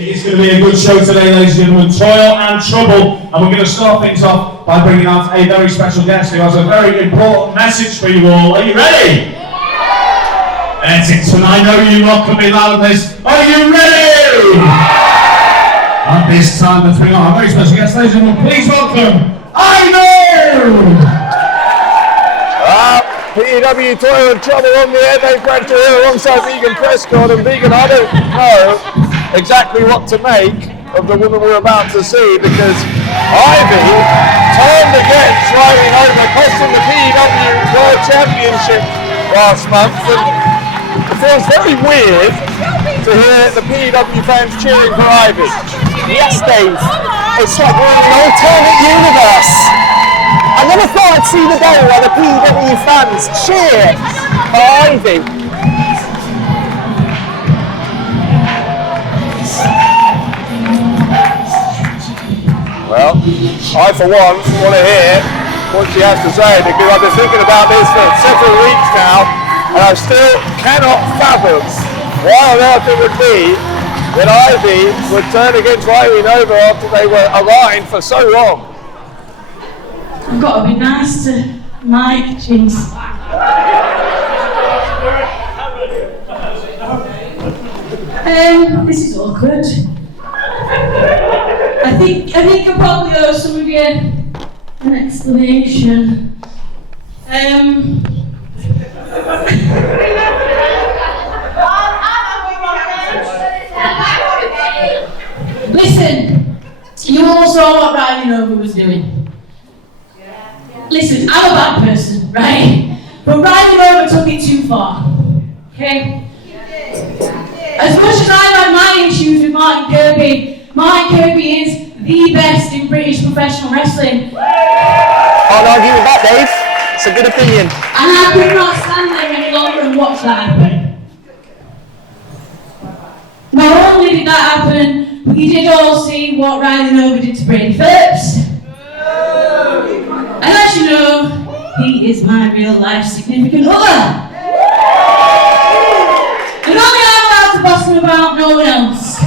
It is going to be a good show today, ladies and gentlemen. Toil and Trouble. And we're going to start things off by bringing out a very special guest who has a very important message for you all. Are you ready? ETTINGTON, I know you lot can be loud in this. Are you ready? At this time, let's bring on our very special guest, ladies and gentlemen. Please welcome, I know! P.E.W Toil and Trouble on the AVON factor here alongside Vegan Prescott and Vegan. I don't know exactly what to make of the woman we're about to see, because Ivy turned against riding over, costing the P.E.W World Championship last month, and it feels very weird to hear the P.E.W fans cheering for Ivy. Yes, Dave. It's like we're in an alternate universe. I never thought I'd see the day where the P.E.W fans cheer for Ivy. Well, I for one want to hear what she has to say, because I've been thinking about this for several weeks now, and I still cannot fathom why on earth it would be that Ivy would turn against Riley Nova after they were aligned for so long. I've got to be nice to Mike, jeez. This is awkward. I think I probably owe some of you an explanation. Listen, you all saw what Riley Nova was doing. Listen, I'm a bad person, right? But Riley Nova took it too far, okay? As much as I've had my issues with Martin Kirby is the best in British professional wrestling. Can't argue with that, Dave. It's a good opinion. And I could not stand there any longer and watch that happen. Not only did that happen, but you did all see what Riley Nova did to Brady Phillips. And as you know, he is my real life significant other. And only I'm allowed to boss him about, no one else.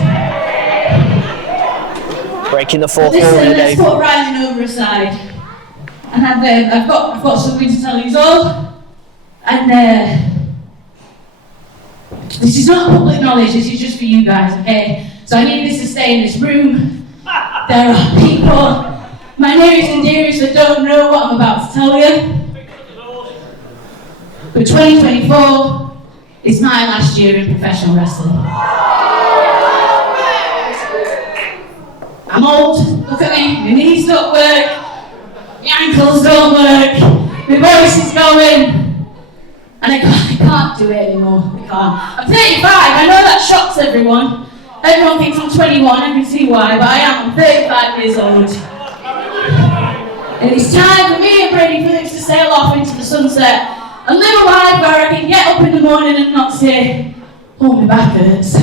Breaking the fourth wall Listen, here, let's Dave. put Riley Nova aside. And I've got something to tell you all. And this is not public knowledge, this is just for you guys, okay? So I need this to stay in this room. There are people, my nearest and dearest, that don't know what I'm about to tell you. But 2024 is my last year in professional wrestling. I'm old, look at me, my knees don't work, my ankles don't work, my voice is going, and I can't do it anymore, I can't. I'm 35, I know that shocks everyone. Everyone thinks I'm 21, I can see why, but I'm 35 years old. And it's time for me and Brady Phillips to sail off into the sunset and live a life where I can get up in the morning and not say, oh, my back hurts.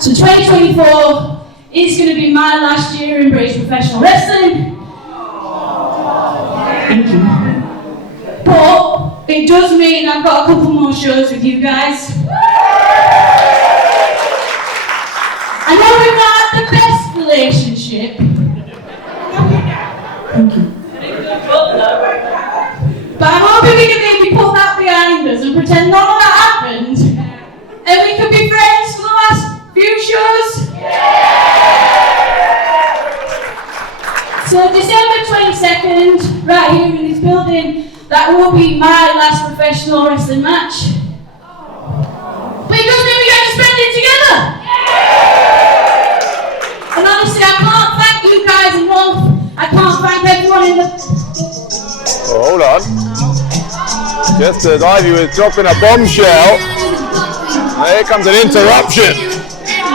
So 2024 is going to be my last year in British professional wrestling. Thank you. But it does mean I've got a couple more shows with you guys. I know we've not had the best relationship. Thank you. But I'm hoping we can maybe put that behind us and pretend none of that happened. And we could be friends for the last few shows. So December 22nd, right here in this building, that will be my last professional wrestling match. But it doesn't mean we get to spend it together. And honestly, I can't thank you guys enough. I can't thank everyone in the... Oh, hold on. Just as Ivy was dropping a bombshell, here comes an interruption.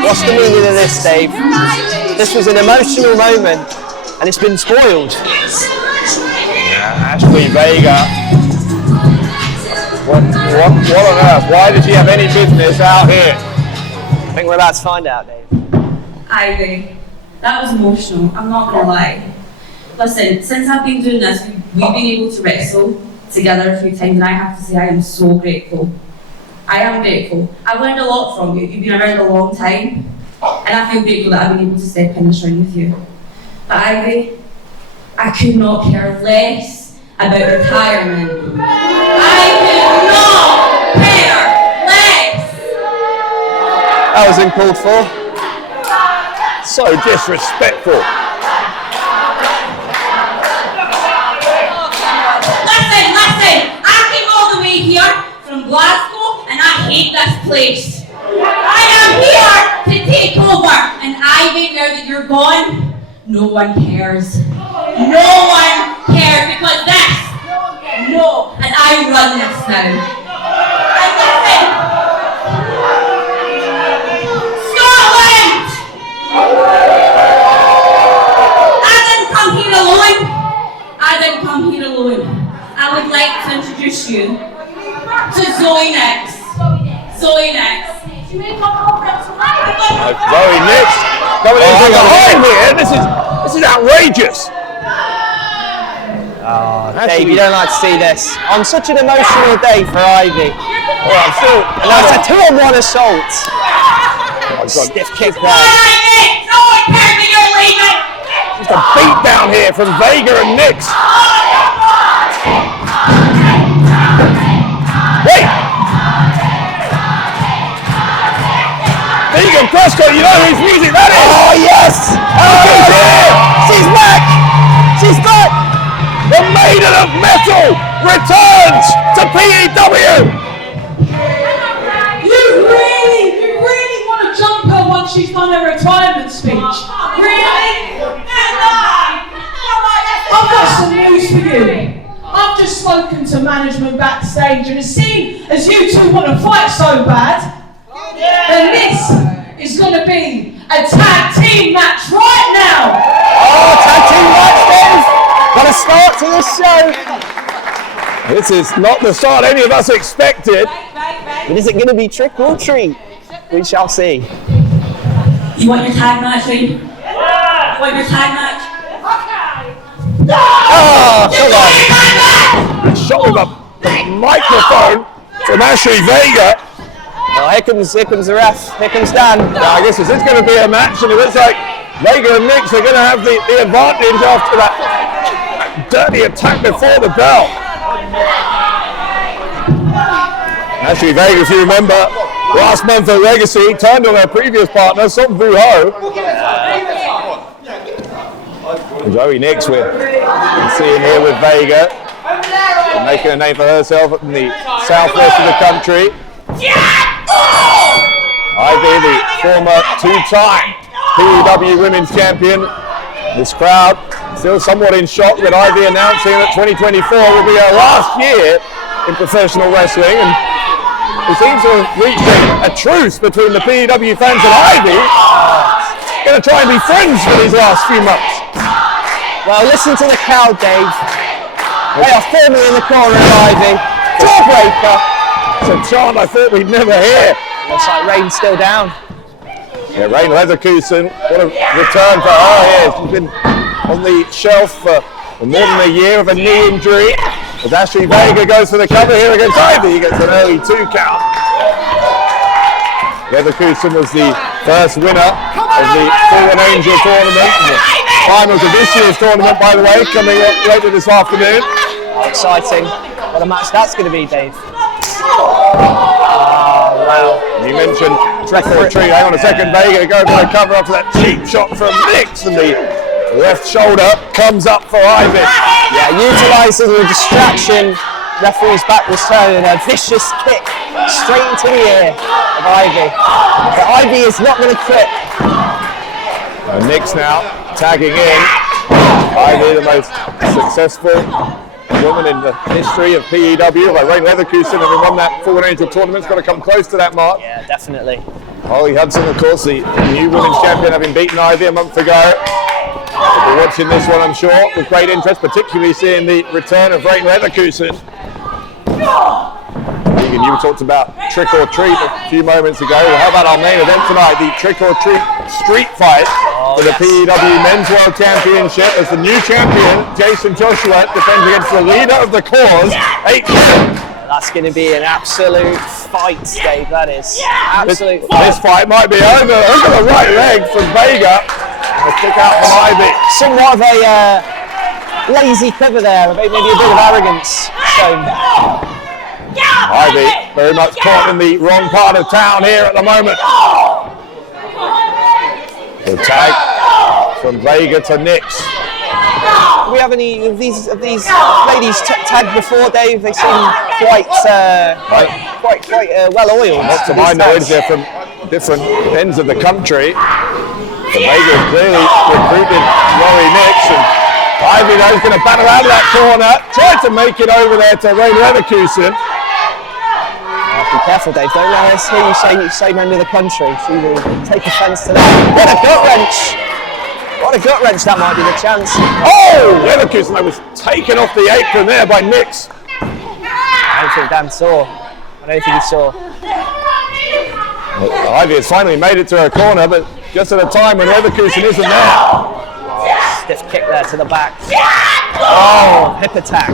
What's the meaning of this, Dave? This was an emotional moment, and it's been spoiled. Ashley Vega. What on earth? Why did she have any business out here? I think we're about to find out, Dave. Ivy, that was emotional, I'm not gonna lie. Listen, since I've been doing this, we've been able to wrestle together a few times, and I have to say I am so grateful. I am grateful. I've learned a lot from you. You've been around a long time. And I feel grateful that I've been able to step in this ring with you. But Ivy, I could not care less about retirement. I could not care less! That was uncalled for. So disrespectful. Listen! I came all the way here from Glasgow and I hate this place. I am here to take over, and Ivy, now that you're gone, no one cares. No one cares because this, no, and I run this now. And listen, Scotland! I didn't come here alone. I would like to introduce you to Zoe next. Zoe next. Zoe next. Coming in from behind here. This is outrageous. Oh, Dave, you don't like to see this. On such an emotional day for Ivy. And that's a 2-on-1 assault. Stiff kick there. Just a beat down here from Vega and Nix. Wait! Vegan Prescott, you know whose music that is? Oh, yes! She's here! She's back! She's back! The Maiden of Metal returns to P.E.W! You really want to jump her once she's done her retirement speech? Really? I've got some news for you. I've just spoken to management backstage, and as soon as you two want to fight so bad, then this is going to be a tag team match right now. Oh, tag team match, Dave! What a start to this show! This is not the start any of us expected. But is it going to be trick or treat? We shall see. You want your tag match, right? You want your tag match? Oh, come on. Shot with a microphone from Ashley Vega. Oh, here comes the ref. Here comes Dan. Now, I guess this is going to be a match, and it looks like Vega and Nix are going to have the advantage after that dirty attack before the bell. Ashley Vega, if you remember, last month at Legacy, turned on her previous partner, Song Vu Ho. Zoe Nix, we're seeing here with Vega, making a name for herself in the southwest of the country. Ivy, the former two-time P.E.W Women's Champion. This crowd still somewhat in shock with Ivy announcing that 2024 will be her last year in professional wrestling, and it seems to have reached a truce between the P.E.W fans and Ivy. Going to try and be friends for these last few months. Well, listen to the crowd, Dave. They are firmly in the corner of Ivy. Jawbreaker. It's a chant I thought we'd never hear. Looks like Rain's still down. Yeah, Rain Leatherkusen, what a return for her here. She's been on the shelf for more than a year with a knee injury. As Ashley Vega goes for the cover here against Ivy, he gets an early 2 count. Leatherkusen was the first winner of the Fallen Angel tournament. The finals of this year's tournament, by the way, coming up later this afternoon. Oh, exciting. What a match that's going to be, Dave. Oh, wow. You mentioned trick or treat. Hang on a second, Vega going for the cover after that cheap shot from Nix, and the left shoulder comes up for Ivy. Yeah, utilising the distraction, referee's back was turned and a vicious kick straight into the ear of Ivy. But Ivy is not going to quit. And Nix now tagging in. Ivy, the most successful woman in the history of P.E.W. Like Rain Leatherkusen, having won that Fallen Angel tournament, has got to come close to that mark. Yeah, definitely. Holly Hudson, of course, the new women's champion, having beaten Ivy a month ago. We'll be watching this one, I'm sure, with great interest, particularly seeing the return of Rain Leatherkusen. Megan, you talked about trick or treat a few moments ago. Well, how about our main event tonight, the trick or treat street fight for the P.E.W Men's World Championship, as the new champion, Jason Joshua, defends against the leader of the cause, That's going to be an absolute fight, Dave. That is absolute This fight might be over. Look at the right leg from Vega. And a kick out from Ivy. somewhat of a lazy cover there, maybe a bit of arrogance. Ivy very much caught in the wrong part of town here at the moment. The tag from Vega to Nix. Do we have any of these ladies tagged before, Dave? They seem quite well oiled. Not to my knowledge, they're from different ends of the country. But Vega has clearly recruited Rory Nix, and Ivy though is going to battle out of that corner, try to make it over there to Ray Leverkusen. Be careful, Dave. Don't let us hear you say men of the country. She will take offence to that. What a gut wrench! What a gut wrench that might be the chance. Oh! Leverkusen was taken off the apron there by Nix. I don't think Dan saw. I don't think he saw. Ivy has finally made it to her corner, but just at a time when Leverkusen isn't there. Stiff kick there to the back. Oh, hip attack.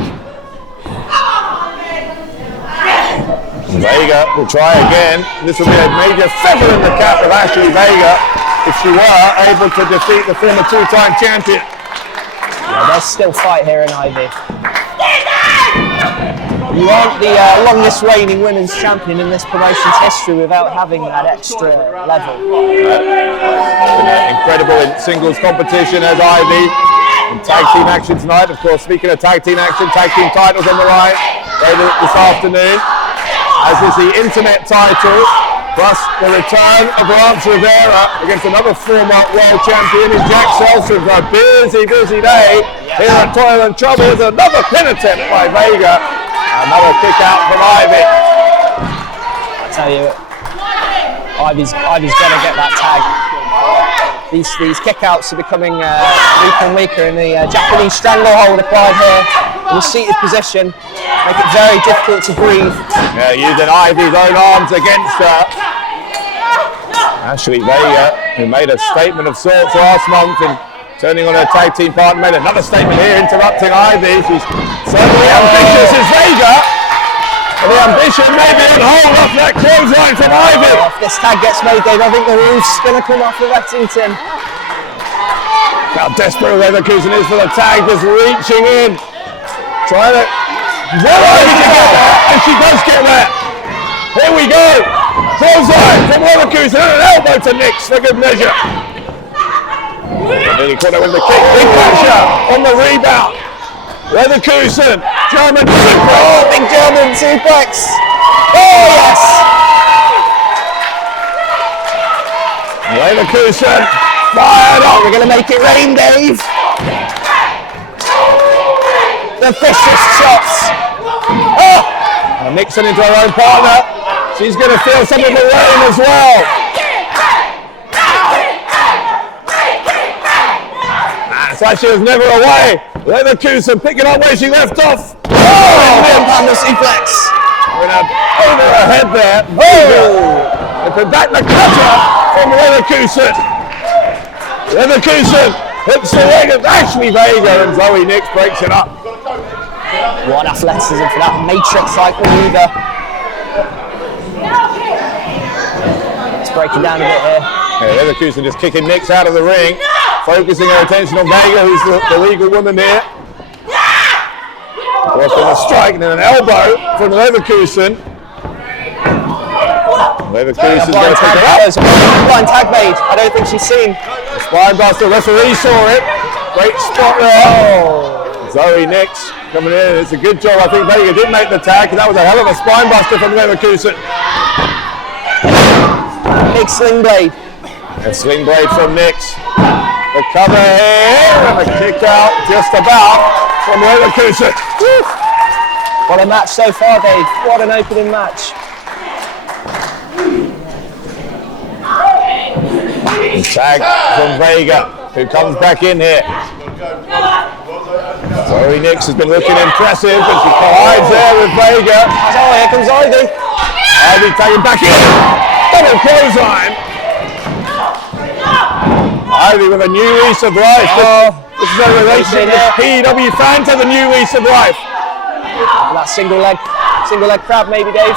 Vega will try again. This will be a major feather in the cap of Ashley Vega if she were able to defeat the former two-time champion. Yeah, there's still fight here in Ivy. You aren't the longest reigning women's champion in this promotion's history without having that extra level. Incredible in singles competition as Ivy. In tag team action tonight, of course, speaking of tag team action, tag team titles on the line later this afternoon. As is the Internet title, plus the return of Rivera against another former world champion in Jack Seltzer. A busy day here at Toil and Trouble. There's another pin attempt by Vega. Another kick out from Ivy. I tell you, Ivy's got to get that tag. These kickouts are becoming weaker and weaker, and the Japanese stranglehold applied here in a seated position make it very difficult to breathe. Yeah, using Ivy's own arms against her. Ashley Vega, who made a statement of sorts last month in turning on her tag team partner, made another statement here interrupting Ivy. She's certainly ambitious as Vega. And the ambition may be on hold off that clothesline from Ivy. If this tag gets made, Dave, I think the roof's going to come off of Ettington. How desperate Leverkusen is for the tag, just reaching in. Trying to get there, and she does get there. Here we go. Clothesline from Leverkusen and an elbow to Nix for good measure. And then he caught her with the kick. Big pressure on the rebound. Leverkusen, German super. Oh, big German suplex. Oh, yes. Leverkusen fired up. We're going to make it rain, Dave. The vicious chops. Oh! And Nixon into her own partner. She's going to feel some of the rain as well. And it's like she was never away. Leverkusen picking up where she left off. Oh, panda suplex. Over her head there. Oh! And back the cutter from Leverkusen. Leverkusen hits the leg of Ashley Vega, and Zoe Nix breaks it up. What athleticism for that matrix-like maneuver. It's breaking down a bit here. Yeah, Leverkusen just kicking Nix out of the ring, focusing her attention on Vega, who's the legal woman here. Working a strike and then an elbow from Leverkusen. Leverkusen's going to pick her up. There's a blind tag made. I don't think she's seen. The Spinebuster referee saw it. Great spot there. Oh. Zoe Nix coming in. It's a good job. I think Vega did make the tag, because that was a hell of a Spinebuster from Leverkusen. Big sling blade. And sling blade from Nix. The cover here and the kick out just about from Leverkusen. What a match so far, Dave. What an opening match. The tag from Vega, who comes back in here. Zoe Nix has been looking impressive, but she collides there with Vega. Oh, here comes Ivy. Ivy tagging back in. Double clothesline. Ivy with a new lease of life. This is a relationship with P.E.W fans have a new lease of life. That single leg Single leg crab maybe, Dave.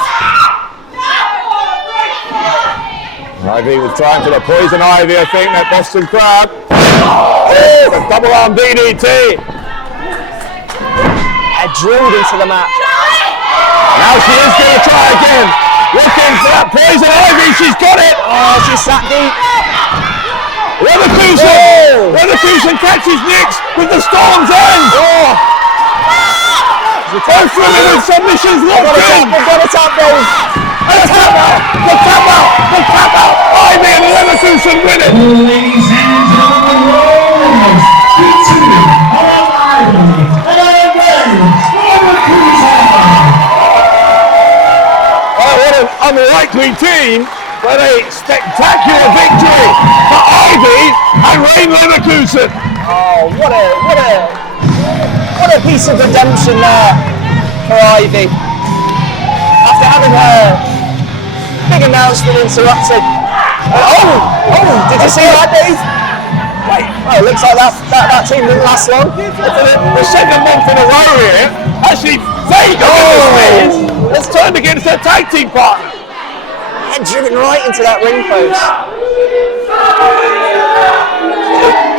Ivy was trying for the poison ivy, I think, that Boston crab. Oh, the double arm DDT. Head drilled into the mat. Now she is going to try again. Looking for that poison ivy, she's got it. Oh, she's sat deep. Leverkusen catches Nix with the Storm's end. Both women with submissions locked in. We've got a tap, Dave. The tap out. Ivy and Leverkusen win it. Ladies and gentlemen, Rose, P.E.W on Ivy, and again, Leverkusen. Oh, what an unlikely team, but a spectacular victory for Ivy and Rain Leverkusen. Oh, what a piece of redemption there for Ivy. After having her big announcement interrupted. Did you see that, Dave? Wait, it looks like that team didn't last long. The second month in a row here, actually Vega has turned against their tag team partner. Head driven right into that ring post.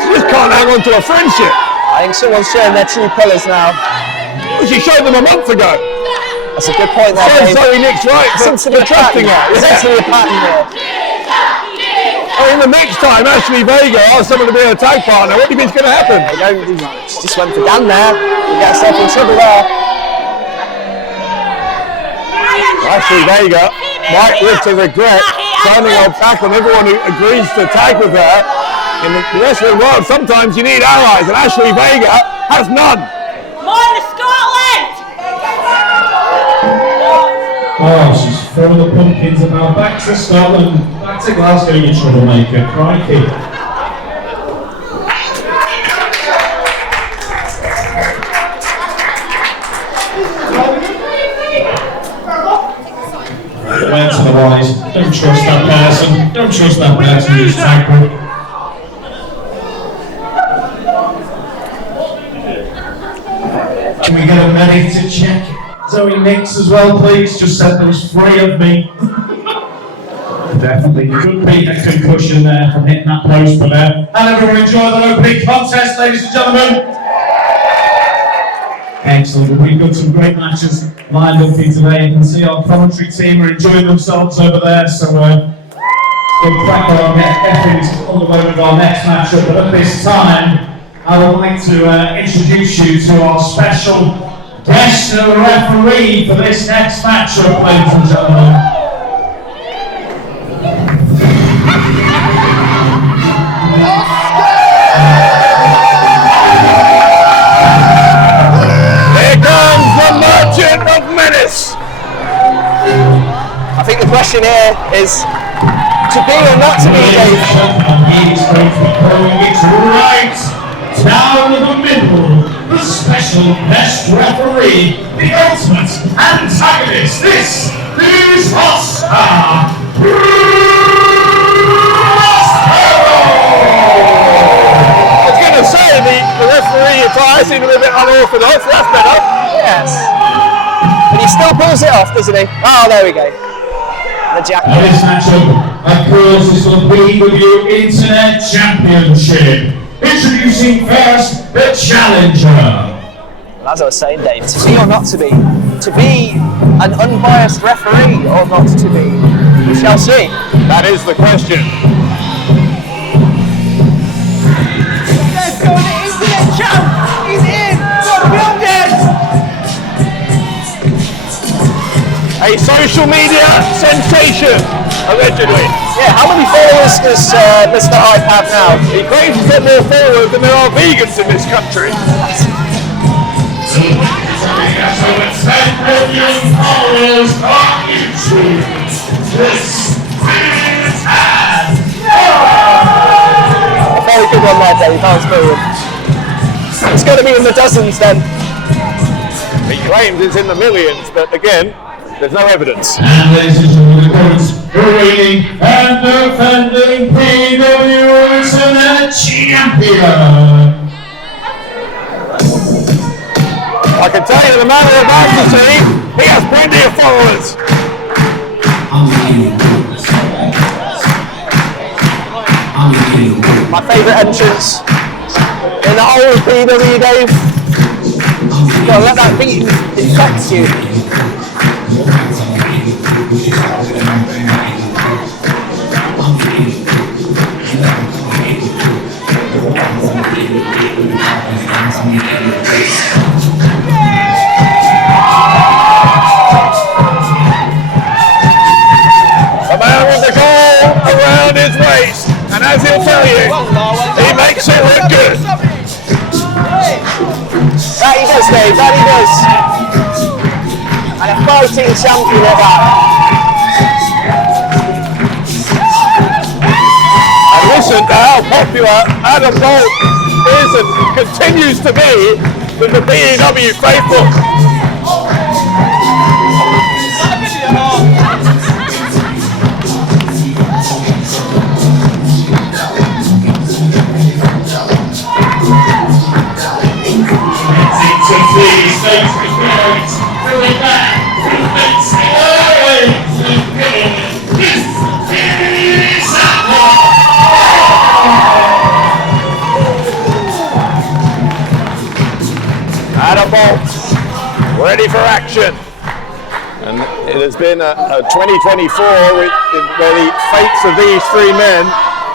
She just can't hang on to a friendship. I think someone's showing their true colours now. She showed them a month ago. That's a good point there, Dave. Sorry, Nick's right. Seems to be a pattern here. There seems to be a pattern here. I mean, the next time Ashley Vega asks someone to be a tag partner, what do you think's going to happen? She just went for Dan there. You get herself in trouble there. Ashley Vega might live to regret turning her back on everyone who agrees to tag with her. In the wrestling world, sometimes you need allies, and Ashley Vega has none. More to Scotland! Oh, she's throwing the pumpkins about. Back to Scotland, back to Glasgow, you troublemaker. Crikey. Went to the wise. Don't trust that person. Don't trust that person who's tagged with. Can we get a medic to check Zoe Nix as well, please? Just said there was 3 of me. Definitely could be a concussion there from hitting that post, but and everyone enjoy the opening contest, ladies and gentlemen. Excellent. We've got some great matches lined up for you today. You can see our commentary team are enjoying themselves over there, so we'll crack on get on the way with our next matchup. But at this time, I would like to introduce you to our special guest referee for this next matchup, ladies and gentlemen. Here comes the Merchant of Menace. I think the question here is to be or not to be, Dave. He's going to be throwing it right down the middle. The special guest referee, the ultimate antagonist. This is Oscar. I was going to say, the referee attire seemed a bit unorthodox. That's better. Yes. But he still pulls it off, doesn't he? Oh, there we go. The jacket. This matchup, of course, is the P.E.W Internet Championship. Introducing first, the challenger. Well, as I was saying, Dave, to be or not to be an unbiased referee or not to be, we shall see. That is the question. Let's go to the internet champ. He's in. A social media sensation, allegedly. Yeah, how many followers does Mr. Hype have now? He claims he's got more followers than there are vegans in this country. A very good one there, Dave. That was brilliant. It's going to be in the dozens then. He claims it's in the millions, but again, there's no evidence. And ladies and gentlemen, the reigning and defending P.E.W Internet Champion. I can tell you the man we're about to see, he has plenty of followers. My favourite entrance in the whole of P.E.W, Dave. You've got to let that beat infect you. The man with the goal around his waist, and as he'll tell you, he makes it look good. That he does, Dave, that he does. And a fighting champion at that. And listen to how popular Adam Bolt is and continues to be with the P.E.W faithful. Adam Bolt, ready for action. And it has been a 2024 where the fates of these three men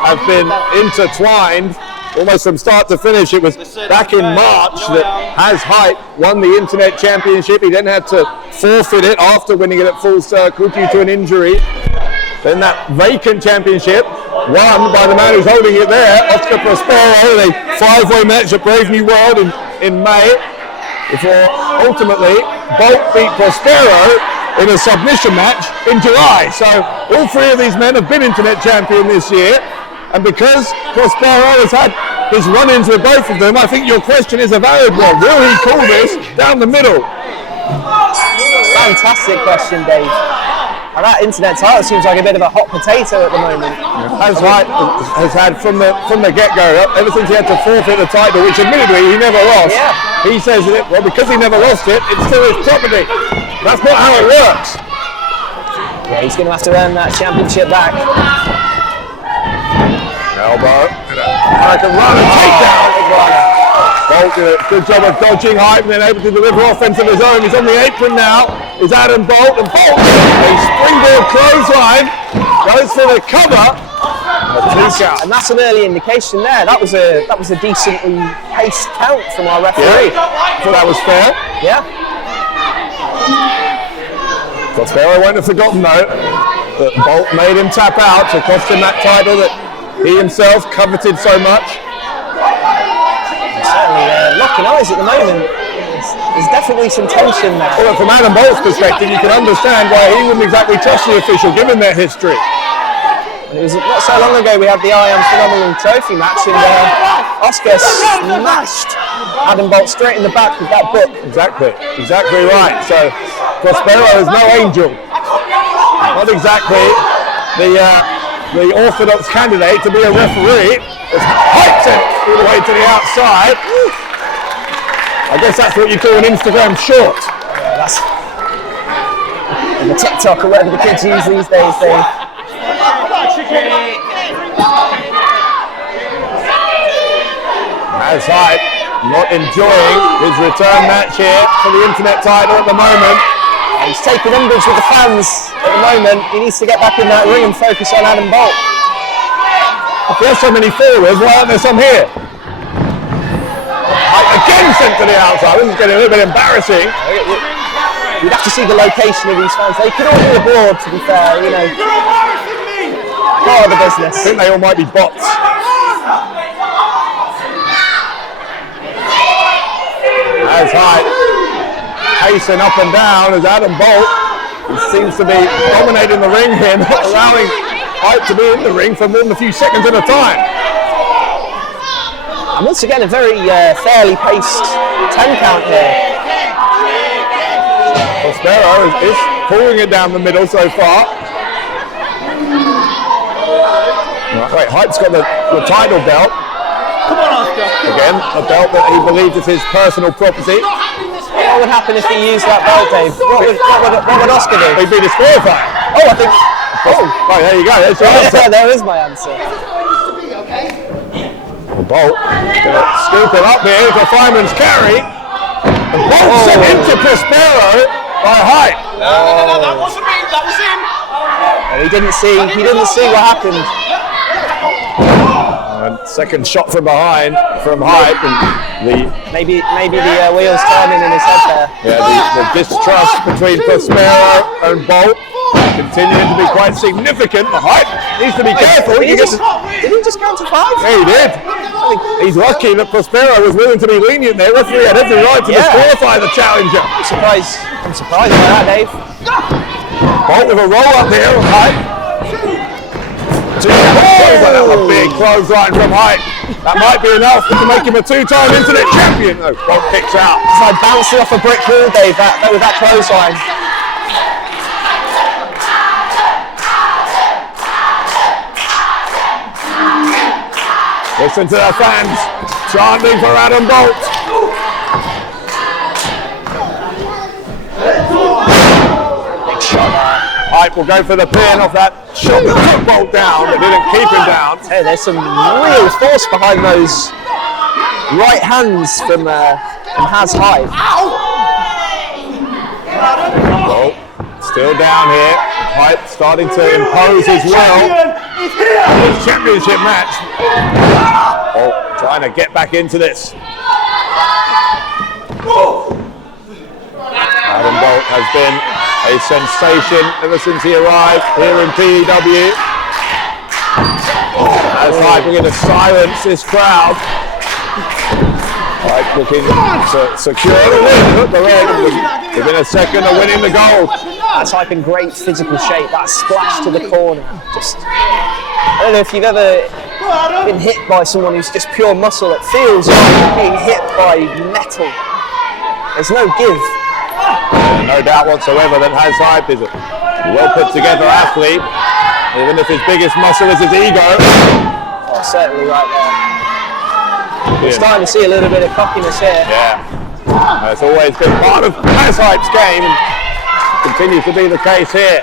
have been intertwined almost from start to finish. It was back in March that Has Hype won the Internet Championship. He then had to forfeit it after winning it at Full Circle due to an injury. Then that vacant championship won by the man who's holding it there, Oscar Prospero, in a 5-way match at Brave New World in May, before ultimately Bolt beat Prospero in a submission match in July. So all three of these men have been Internet champion this year. And because Prospero has had his run-ins with both of them, I think your question is a valid one. Will he call this down the middle? Fantastic question, Dave. And that Internet title seems like a bit of a hot potato at the moment. Has had from the get-go, ever since he had to forfeit the title, which admittedly he never lost. Yeah. He says that, well, because he never lost it, it's still his property. That's not how it works. Yeah, he's going to have to earn that championship back. Elbow, American run and takedown. Bolt did a good job of dodging Hype and then able to deliver offense of his own. He's on the apron now. Is Adam Bolt, and Bolt, a springboard clothesline, goes for the cover. And that's an early indication there. That was a decently paced count from our referee. Yeah. Thought that was fair. Yeah. Prospero won't have forgotten though that Bolt made him tap out to cost him that title that he himself coveted so much. Certainly locking eyes at the moment. There's definitely some tension there. Well, from Adam Bolt's perspective, you can understand why he wouldn't exactly trust the official given their history. And it was not so long ago we had the I Am Phenomenal trophy match and Oscar smashed Adam Bolt straight in the back with that book. Exactly right. So Prospero is no angel. Not exactly the orthodox candidate to be a referee. It's hyped it all the way to the outside. I guess that's what you call an Instagram short. Yeah, that's the TikTok or whatever the kids use these days. As Hype not enjoying his return match here for the Internet title at the moment. He's taking umbrage with the fans at the moment. He needs to get back in that ring and focus on Adam Bolt. If there's so many forwards, why aren't there some here? Again sent to the outside. This is getting a little bit embarrassing. You'd have to see the location of these fans. They could all be abroad, to be fair, you know. Part of the business. I think they all might be bots. As Hype pacing up and down as Adam Bolt, who seems to be dominating the ring here, not allowing Hype to be in the ring for more than a few seconds at a time. And once again, a very fairly paced 10 count here. Prospero is pulling it down the middle so far. Right, wait, Hype's got the title belt. Come on, Oscar. Again, a belt that he believes is his personal property. What would happen if he used that belt, Dave? What would Oscar do? He'd be disqualified. Oh, I think. Oh, Right, there you go. There's your answer. there is my answer. Bolt gonna scoop it up here for Fireman's carry. And Bolt sent into P.E.W by height. No, that wasn't me. That was him. He didn't see what happened. And second shot from behind from height. And Maybe the wheels turning in his head there. the distrust between P.E.W and Bolt continuing to be quite significant. Height needs to be careful. Did he just count to 5? Yeah, he did. He's lucky that P.E.W was willing to be lenient there. Referee had every right to disqualify the challenger. I'm surprised by that, Dave. Bolt with a roll up here of height. That was a big clothesline from height. That might be enough to make him a 2-time internet champion. No, Bolt kicks out. It's like bouncing off a brick wall, Dave, with that clothesline. Listen to the fans chanting for Adam Bolt. Big shot there. Hype will go for the pin off that shot that took Bolt down, but didn't keep him down. Hey, there's some real force behind those right hands from Has Hype. Bolt still down here. Hype starting to impose his will. His championship match. Bolt trying to get back into this. Adam Bolt has been a sensation ever since he arrived here in P.E.W. As Hype looking to silence this crowd. Hype looking to secure the win. Look, the red within a second of winning the gold. That's Hype in great physical shape. That splash to the corner. I don't know if you've ever been hit by someone who's just pure muscle. It feels like being hit by metal. There's no give. No doubt whatsoever that Has Hype is a well put together athlete, even if his biggest muscle is his ego. Oh, certainly right there. We're starting to see a little bit of cockiness here. Yeah, that's always been part of Has Hype's game and continues to be the case here.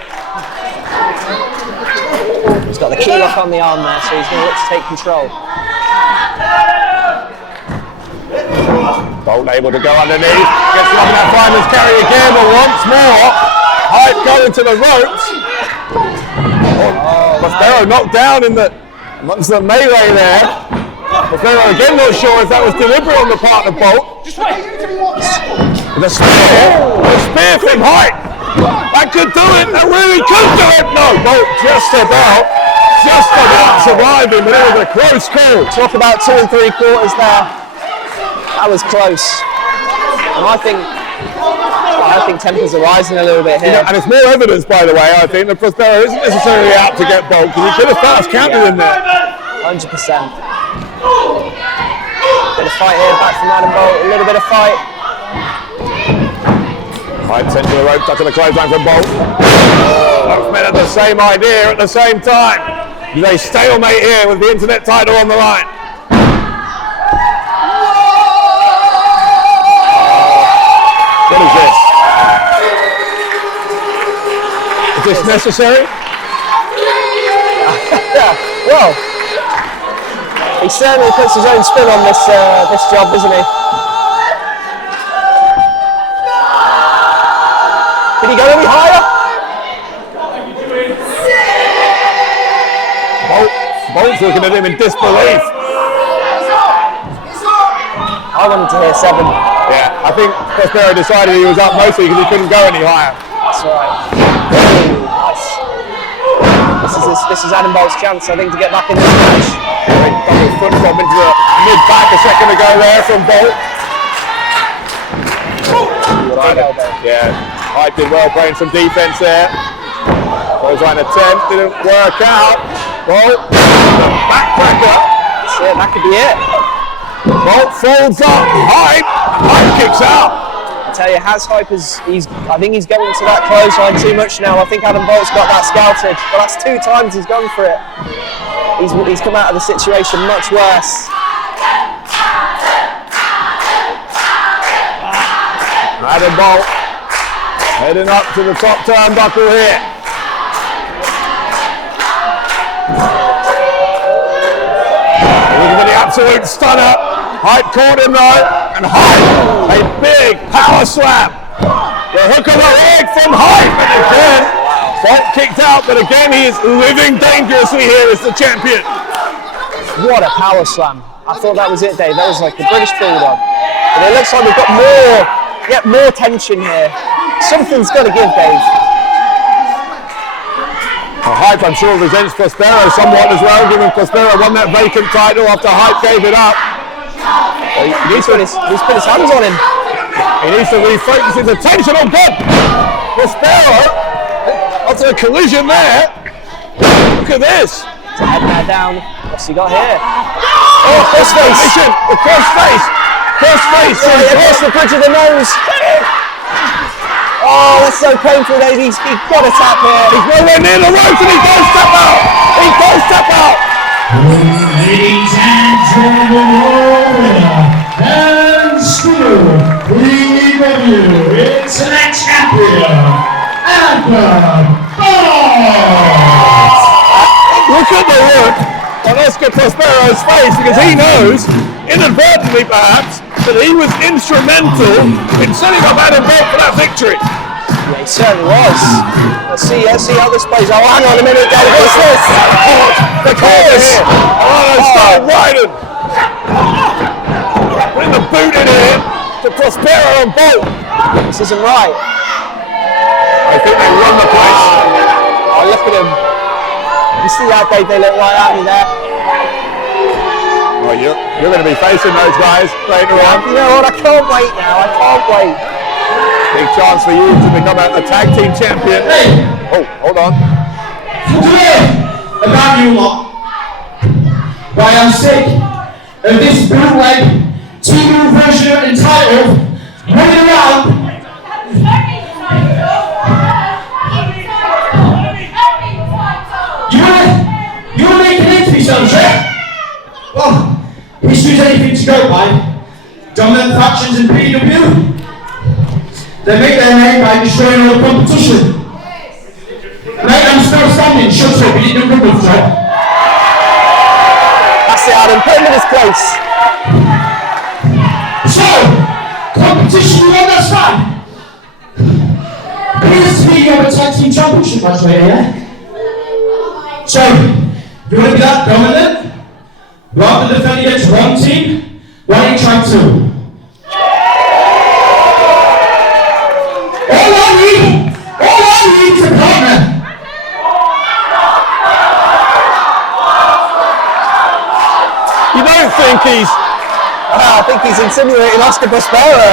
He's got the key lock on the arm there, so he's going to look to take control. Bolt able to go underneath, gets on that Fireman's carry again, but once more, Hype going to the ropes. P.E.W knocked down in amongst the melee there. P.E.W again not sure if that was deliberate on the part of Bolt. The spear from Hype. That could do it, that really could do it. No, Bolt just about surviving, but it was a close call. Talk about 2 3/4 there. That was close. And I think tempers are rising a little bit here. And it's more evidence, by the way, I think, that P.E.W isn't necessarily out to get Bolt, because he could have fast counted in there. 100%. Bit of fight here, back from Adam Bolt, a little bit of fight. Hype sent to the rope, touching the clothesline from Bolt. Both men had the same idea at the same time. There's a stalemate here with the internet title on the line. What is this? Is this necessary? Yeah, well, he certainly puts his own spin on this job, doesn't he? Can he go any higher? Bolt's looking at him in disbelief. I wanted to hear 7. Yeah, I think P.E.W decided he was up mostly because he couldn't go any higher. That's right. Nice. This is Adam Bolt's chance, I think, to get back in this match. Great double foot bomb into the mid-back a second ago there from Bolt. Yeah, Hype did well playing some defense there. Clothesline attempt, didn't work out. Bolt, backcracker. That's it, that could be it. Bolt folds up, Hype kicks out. I tell you, Has Hype I think he's going to that clothesline too much now. I think Adam Bolt's got that scouted, but that's 2 times he's gone for it. He's come out of the situation much worse. Adam Bolt heading up to the top turnbuckle here. Looking for the absolute stunner. Hype caught him though, and Hype, a big power slam. The hook of the leg from Hype, and again, Bolt kicked out, but again he is living dangerously here as the champion. What a power slam. I thought that was it, Dave. That was like the British Bulldog. But it looks like we've got more tension here. Something's got to give, Dave. Well, Hype, I'm sure, resents Prospero somewhat as well, given Prospero won that vacant title after Hype gave it up. He's put his hands on him. He needs to refocus his attention. Oh God! Prospero, after a collision there. Look at this. Head now down. What's he got here? Oh, crossface! The crossface! Crossface! Oh, he hits the bridge of the nose. Oh, that's so painful, Dave. He's got to tap here. He's nowhere near the ropes and he does tap out! He does tap out! Ladies and gentlemen, and still, P.E.W Internet Champion, AVON. Look at the look on Oscar Prospero's face, because he knows, inadvertently perhaps, that he was instrumental in setting up Adam Bolt for that victory. Yeah, he certainly was. Let's see how this plays out. Oh, hang on a minute, Dave. What's this? The corners! Start riding! Putting the boot in here to Prospero and Bolt. This isn't right. I think they run the place. Oh, look at him. You see that, Dave? They look right at me there. Well, you're going to be facing those guys later on. You know what? I can't wait now. I can't wait. Big chance for you to become a tag team champion. Hey! Oh, hold on. Today, about you lot. Why I'm sick of this bootleg TV version entitled Running Around. You were making into yourselves, yeah? Well, history's anything to go by. Dominant factions in P.E.W. They make their name by destroying all the competition. Mate, I'm still standing. Shut up, you didn't do good job. That's it, Adam. Put him in his place. So, competition, you understand? P.E.W Tag Team Championship match right here. So, you want to be that dominant? Rather than defend against one team, why don't you try two? All I need is a partner. You don't think he's... I think he's insinuating Oscar Prospero.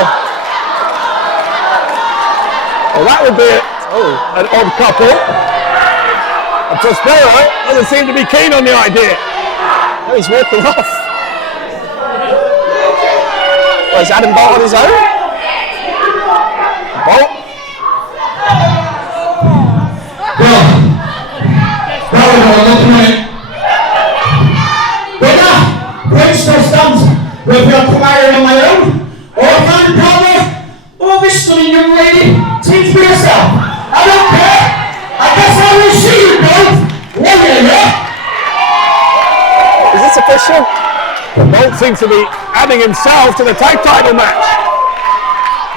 Well, that would be an odd couple. And Prospero doesn't seem to be keen on the idea. No, he's walking off. Well, is Adam Bolt on his own? Bolt. Whether I come out here on my own, or I find a partner, or this stunning young lady, teach for yourself. I don't care. I guess I will see you both. Yeah. Is this official? Bolt seems to be adding himself to the tag title match.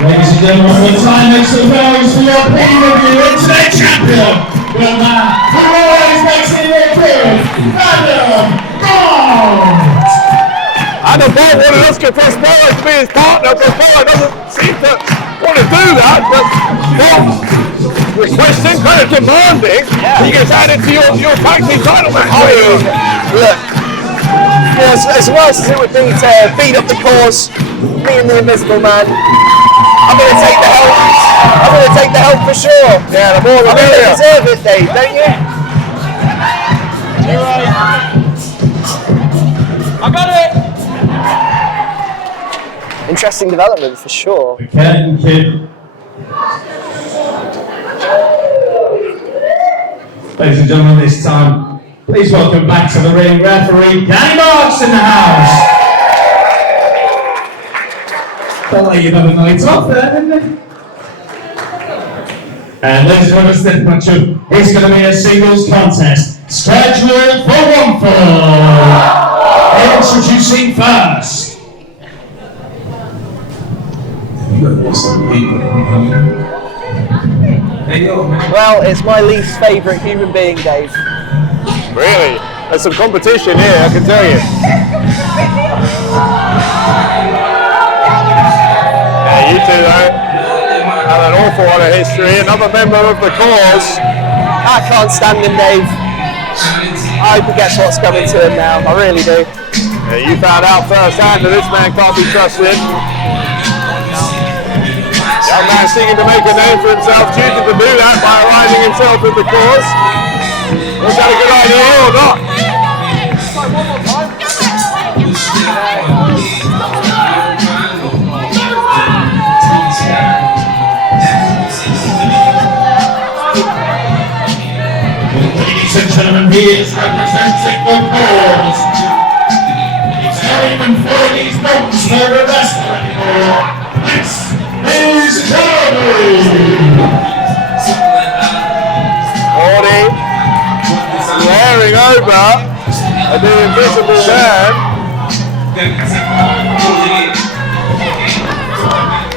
Ladies and gentlemen, the time makes the bells for your P.E.W Internet Champion. The man who always makes it appearance, Adam Bolt. Adam Bolt wanted Oscar Prospero to be his partner. Prospero doesn't seem to want to do that, but Bolt requesting, kind of demanding, he gets added to your tag team title match. Look, as well as it would be to beat up the cause, me and the Invisible Man, I'm going to take the help. I'm going to take the help for sure. Yeah, the more the I think they merrier. deserve it, Dave, don't you? You're right. I got it. Interesting development for sure. Ken Kidd. Ladies and gentlemen, this time, please welcome back to the ring referee, Danny Marks in the house. Felt like you'd have a night off there, didn't it? And ladies and gentlemen, this next matchup is going to be a singles contest. Scheduled for 1-4. Introducing first. Well, it's my least favourite human being, Dave. Really? There's some competition here, I can tell you. Yeah, you two though have an awful lot of history. Another member of the cause. I can't stand him, Dave. I hope he gets what's coming to him now. I really do. Yeah, you found out firsthand that this man can't be trusted. Young man seeking to make a name for himself, choosing to do that by aligning himself with the cause. Was that a good idea or not? Ladies and gentlemen, he is representing the cause. He's not even for these mountains for a wrestler anymore. This is Fordy. Fordy glaring over at the invisible man.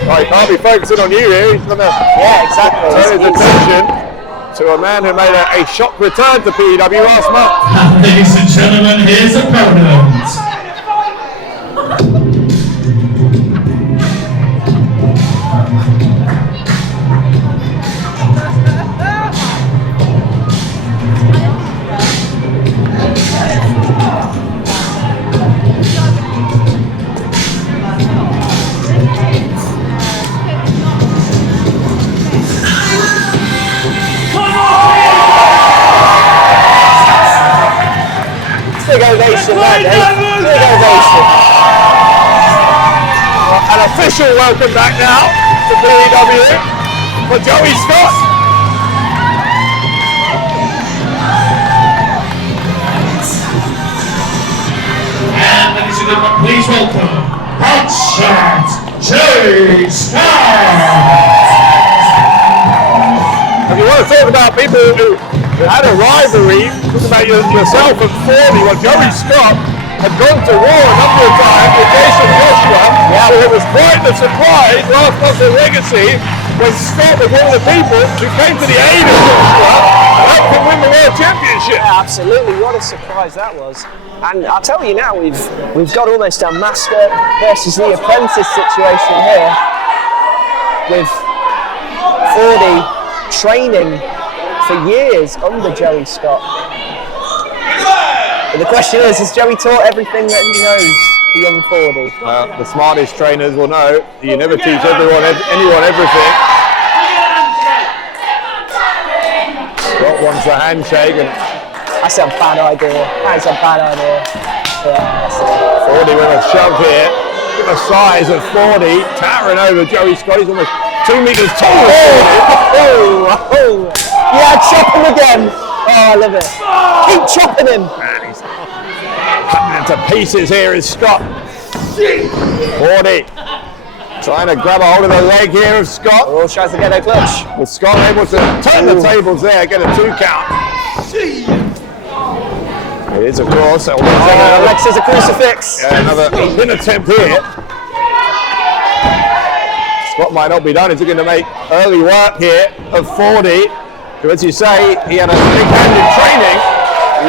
Oh, he can't be focusing on you here. He's going to turn his attention to a man who made a shock return to P.E.W last month. Ladies and gentlemen, his opponent. Big ovation, that day. Big ovation. An official welcome back now to P.E.W for Joey Scott. And ladies and gentlemen, please welcome Hotshot Joey Scott. If you want to talk about people who had a rivalry, talk about yourself and Fordy, well, Joey Scott had gone to war a number of times with Jason Joshua, so it was quite a surprise last month at Legacy when Scott was one of the people who came to the aid of Joshua and helped him win the World Championship. Yeah, absolutely. What a surprise that was. And I'll tell you now, we've got almost a master versus the apprentice situation here with Fordy training for years under Joey Scott. But the question is, has Joey taught everything that he knows to young Fordy? The smartest trainers will know you never teach anyone everything. Scott wants a handshake and That's a bad idea. That's a bad idea. Yeah, that's it. Fordy with a shove here. Look at the size of Fordy towering over Joey Scott. He's almost 2 meters tall. Yeah, chop him again. Oh, I love it. Keep chopping him. Man, he's cutting into pieces here is Scott. Fordy trying to grab a hold of the leg here of Scott. Oh, tries to get a clutch. With Scott able to turn the tables there, get a 2 count. It is, of course. Alexa's a crucifix. Yeah, another pin attempt here. Scott might not be done. He's looking to make early work here of Fordy, who, as you say, he had a big hand in training.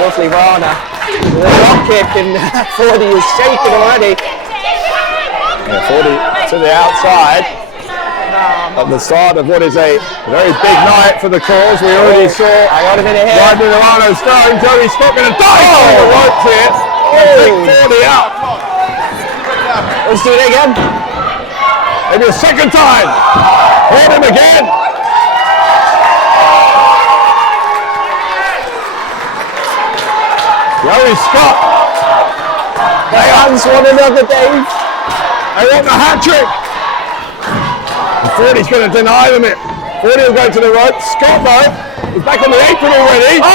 Lovely Rana. The rock kick and Fordy is shaking already. Yeah, Fordy to the outside at the start of what is a very big night for the cause. We already saw Rodney Milano starring. Joey Scott going to dive through the ropes here. Take Fordy out. Let's do it again. Maybe a second time. Hold him again. Joey Scott. They hands one another, Dave. They want the hat trick. And Fordy's going to deny them it. Fordy will go to the ropes. Scott, though, is back on the apron already. Oh!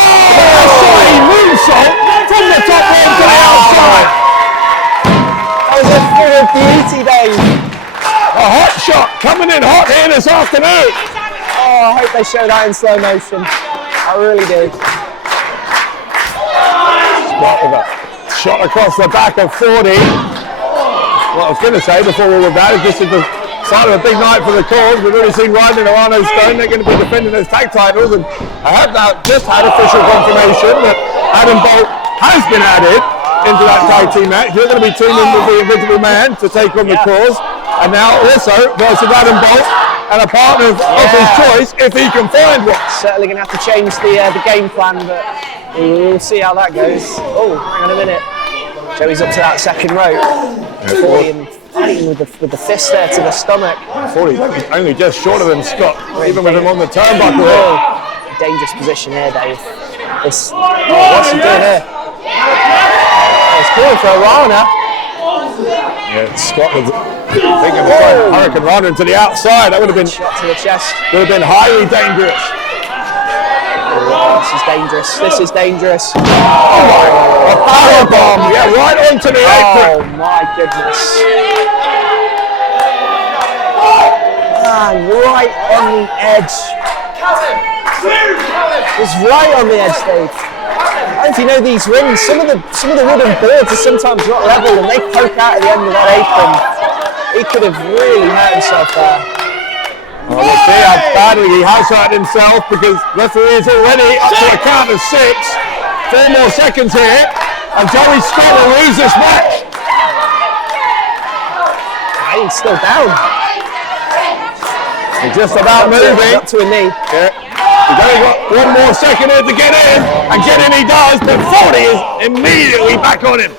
Moonsault from the top rope to the outside. That was a full of beauty, Dave. A hot shot coming in hot here this afternoon. Oh, I hope they show that in slow motion. I really do. Scott with a shot across the back of Fordy. What I was going to say before all of that is this is the start of a big night for the cause. We've already seen Ryan and Arno Stone. They're going to be defending those tag titles, and I have now just had official confirmation that Adam Bolt has been added into that tag team match. You're going to be teaming with the Invisible Man to take on the cause, and now also versus Adam Bolt and a partner of his choice if he can find one. Certainly going to have to change the game plan, but we'll see how that goes. Oh, hang on a minute. Joey's up to that second rope. Fordy and fighting with the fist there to the stomach. Fordy's only just shorter than Scott, even with him on the turnbuckle. Dangerous position here, Dave. What's he doing here? It's cool for a Rana. Yeah, Scott was thinking of throwing Hurricane Rana into the outside. That would have been shot to the chest. Would have been highly dangerous. Oh, this is dangerous. This is dangerous. Oh my! A power bomb! Yeah, right onto the apron. Oh my goodness! Man, right on the edge. It's right on the edge, Dave. I don't know if you know these rings. Some of the wooden boards are sometimes not level, and they poke out at the end of that apron. He could have really hurt himself there. Well, let's see how badly he has hurt himself, because referee is already up to a count of 6. 4 more seconds here, and Joey Scott will lose this match. He's still down. He's just about moving. Up to a knee. Yeah. He's only got 1 more second here to get in, and get in he does, but Fordy is immediately back on him.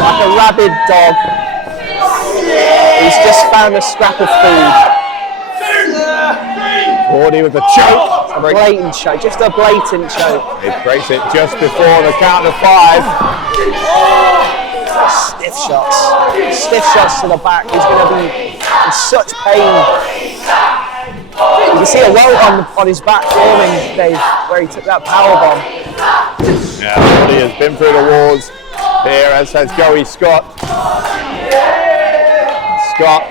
Like a rabid dog. He's just found a scrap of food. Fordy with the choke. A blatant choke, just a blatant choke. He breaks it just before the count of 5. Stiff shots to the back. He's going to be in such pain. You can see a welt on his back forming, Dave, where he took that power bomb. Yeah, Fordy has been through the wars here, as has Joey Scott. Scott.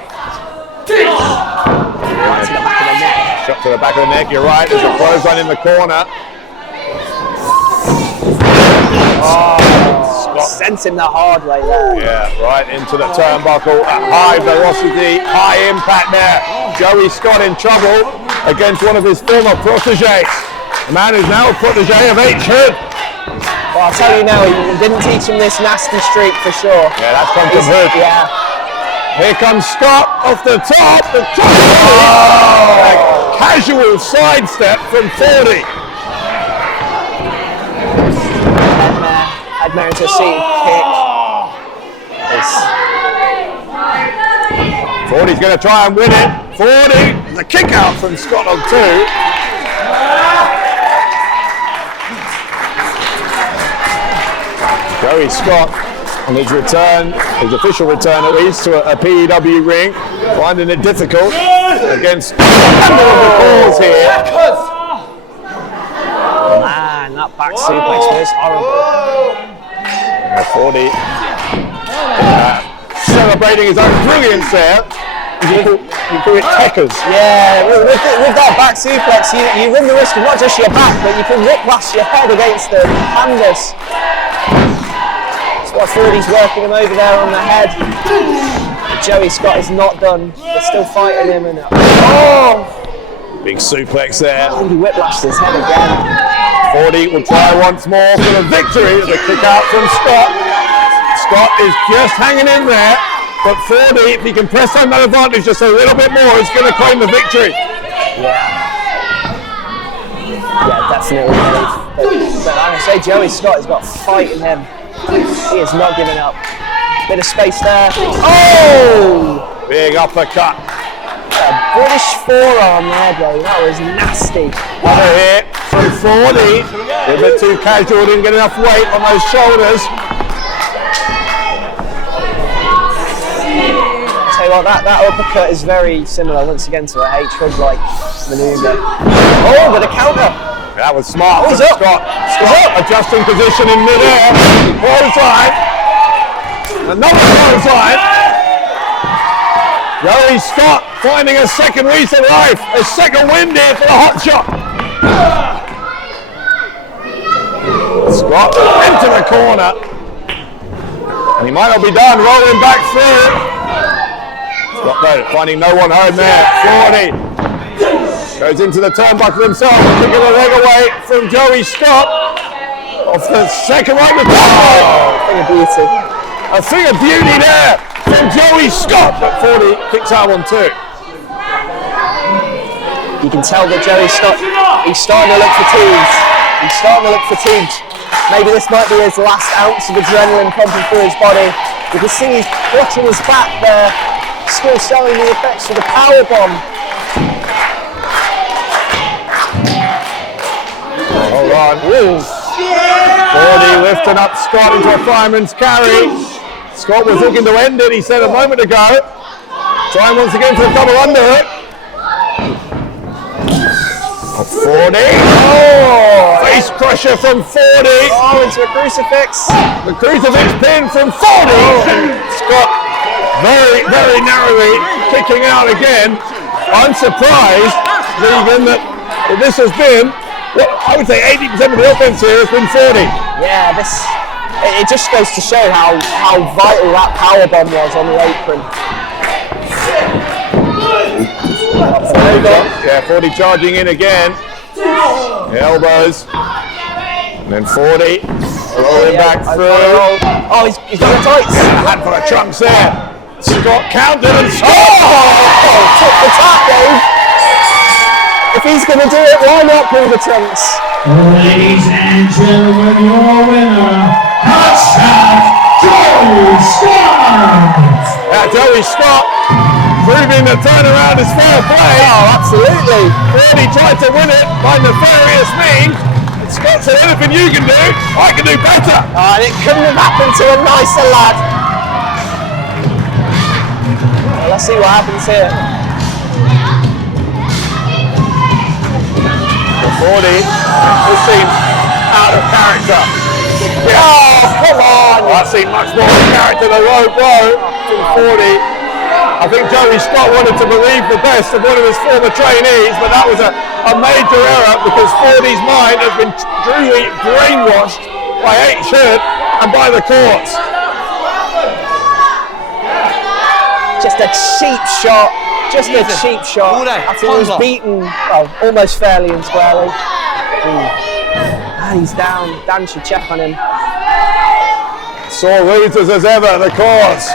Right to the back of the neck. Shot to the back of the neck, you're right, there's a clothesline in the corner. Scott sent him the hard way there. Yeah, right into the turnbuckle at high velocity, high impact there. Joey Scott in trouble against one of his former proteges. The man who's now a protege of H. Hood. Well, I'll tell you now, he didn't teach him this nasty streak for sure. Yeah, that's come from Hood. Yeah. Here comes Scott off the top. A casual sidestep from Fordy. Headmare into a seat kick. Fordy's going to try and win it. Fordy, the kick out from Scott on 2. Joey Scott on his return, his official return at least, to a P.E.W ring, finding it difficult against a number of the calls here. Man, that back suplex was horrible. Fordy celebrating his own brilliance there. You call it Tekkers. Yeah, with that back suplex, you run the risk of not just your back, but you can whiplash your head against the canvas. That's what Fordy's working him over there on the head. But Joey Scott is not done. They're still fighting him. And big suplex there. He whiplashed his head again. Fordy will try once more for the victory. The kick out from Scott. Scott is just hanging in there, but Fordy, if he can press on that advantage just a little bit more, is going to claim the victory. Yeah, definitely. But like I say, Joey Scott has got fight in him. He is not giving up. Bit of space there. Oh! Big uppercut. A British forearm there, though. That was nasty. Another hit from Fordy. A bit too casual, didn't get enough weight on those shoulders. Tell you what, that uppercut is very similar once again to a H-Hood-like manoeuvre. Oh, with a counter. That was smart. He's up. Scott adjusting position in mid-air. Clothesline. Another clothesline. Joey Scott finding a second lease of life, a second wind here for the hot shot. Scott into the corner. And he might not be done, rolling back through. Scott though, finding no one home there. Fordy goes into the turnbuckle himself, kicking a leg away from Joey Scott. Off the second right with Thing of beauty. a thing of beauty there from Joey Scott, but Fordy kicks out one too. You can tell that Joey Scott, he's starting to look fatigued. He's starting to look fatigued. Maybe this might be his last ounce of adrenaline pumping through his body. You can see he's clutching his back there, still selling the effects of the power bomb. Hold on. Fordy lifting up Scott into a fireman's carry. Scott was looking to end it, he said a moment ago. Trying once again for a double underhook. Fordy. Oh! Face crusher from Fordy. Oh, into a crucifix. The crucifix pin from Fordy. Scott very, very narrowly kicking out again. I'm surprised, even that this has been, well, I would say 80% of the offense here has been Fordy. Yeah, it just goes to show how vital that power bomb was on the apron. Yeah, Fordy charging in again. The elbows. And then Fordy rolling back through. Oh, he's got the tights. A handful of trunks there. Scott counted and Scott. Took the tap, Dave. If he's going to do it, why not pull the trunks? Ladies and gentlemen, your winner, Joey Scott! Joey Scott proving the turnaround is fair play. Oh, absolutely. Fordy tried to win it by nefarious means. And Scott said, anything you can do, I can do better. Oh, and it couldn't have happened to a nicer lad. Well, let's see what happens here. Fordy, this seems out of character. Yeah. Oh, come on! I've seen much more character than low blow from Fordy. I think Joey Scott wanted to believe the best of one of his former trainees, but that was a major error because Fordy's mind has been truly brainwashed by H-Shirt and by the courts. Just a cheap shot. Just a cheap shot after he was beaten, well, almost fairly and squarely. And he's down. Dan should check on him. Sore losers as ever, the courts.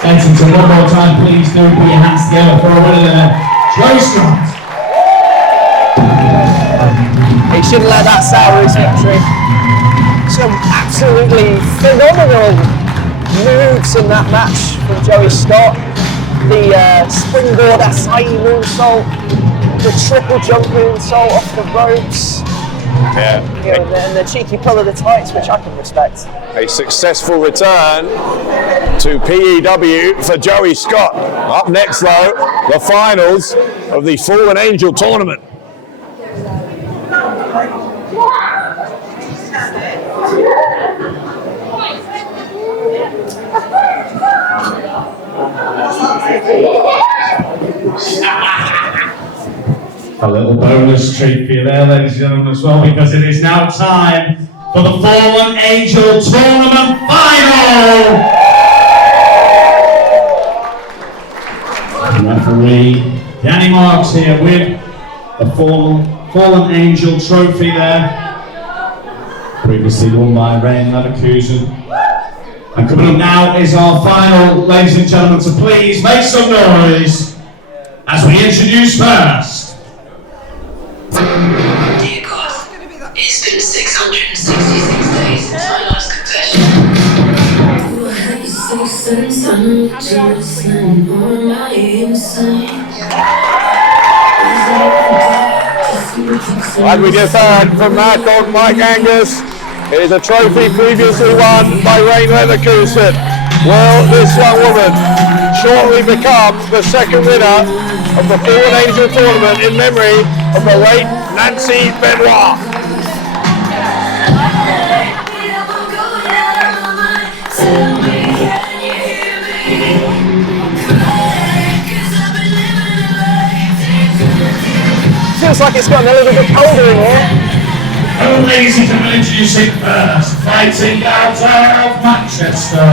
Kensington, one more time, please do put your hands together for a winner there. Joey Scott. He shouldn't let that sour his victory. Some absolutely phenomenal moves in that match from Joey Scott. The springboard Asai moonsault, the triple jump moonsault off the ropes, Yeah. and the cheeky pull of the tights, which I can respect. A successful return to P.E.W for Joey Scott. Up next though, the finals of the Fallen Angel tournament. A little bonus treat for you there, ladies and gentlemen, as well, because it is now time for the Fallen Angel Tournament Final! Referee Danny Marks here with the Fallen Angel trophy there. Previously won by Ray Leverkusen. And coming up now is our final, ladies and gentlemen, so please make some noise as we introduce first. Dear God, it's been 666 days since my last confession. Do I have your 6 cents? I know what you're listening, or am I insane? As we just heard from Mad Dog Mike Angus, it is a trophy previously won by Ray Leverkusen. Will this young woman shortly become the second winner of the Fallen Angel tournament in memory of the late Nancy Benoit? feels like it's gotten a little bit colder in here. Oh, ladies and gentlemen, introducing first, fighting out of Manchester,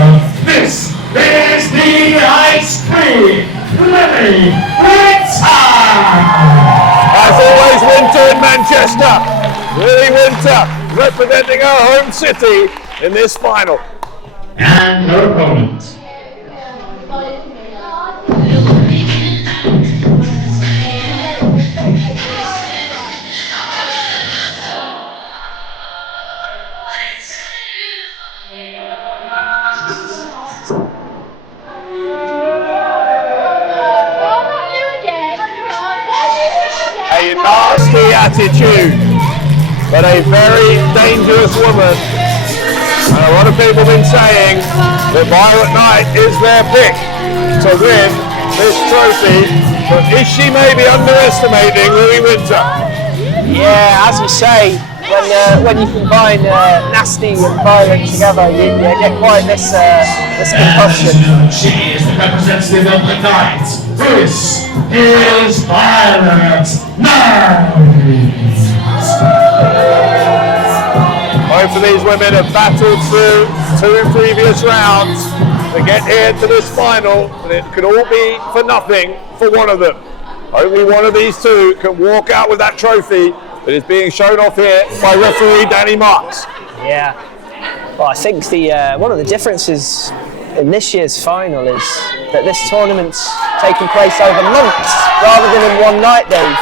this is the Ice Cream Lily Winter! As always, Winter in Manchester. Lily Winter representing her home city in this final. And her opponent. A nasty attitude, but a very dangerous woman. And a lot of people have been saying that Violet Knight is their pick to win this trophy, but is she maybe underestimating Lily Winter? Yeah, as you say, when you combine nasty and violent together, you get quite this concussion. She is the representative of the night. This is Violet Knight. Both of these women have battled through 2 previous rounds to get here to this final, but it could all be for nothing for one of them. Only one of these two can walk out with that trophy that is being shown off here by referee Danny Marks. Yeah. Well, I think one of the differences in this year's final is that this tournament's taking place over months rather than in one night, Dave.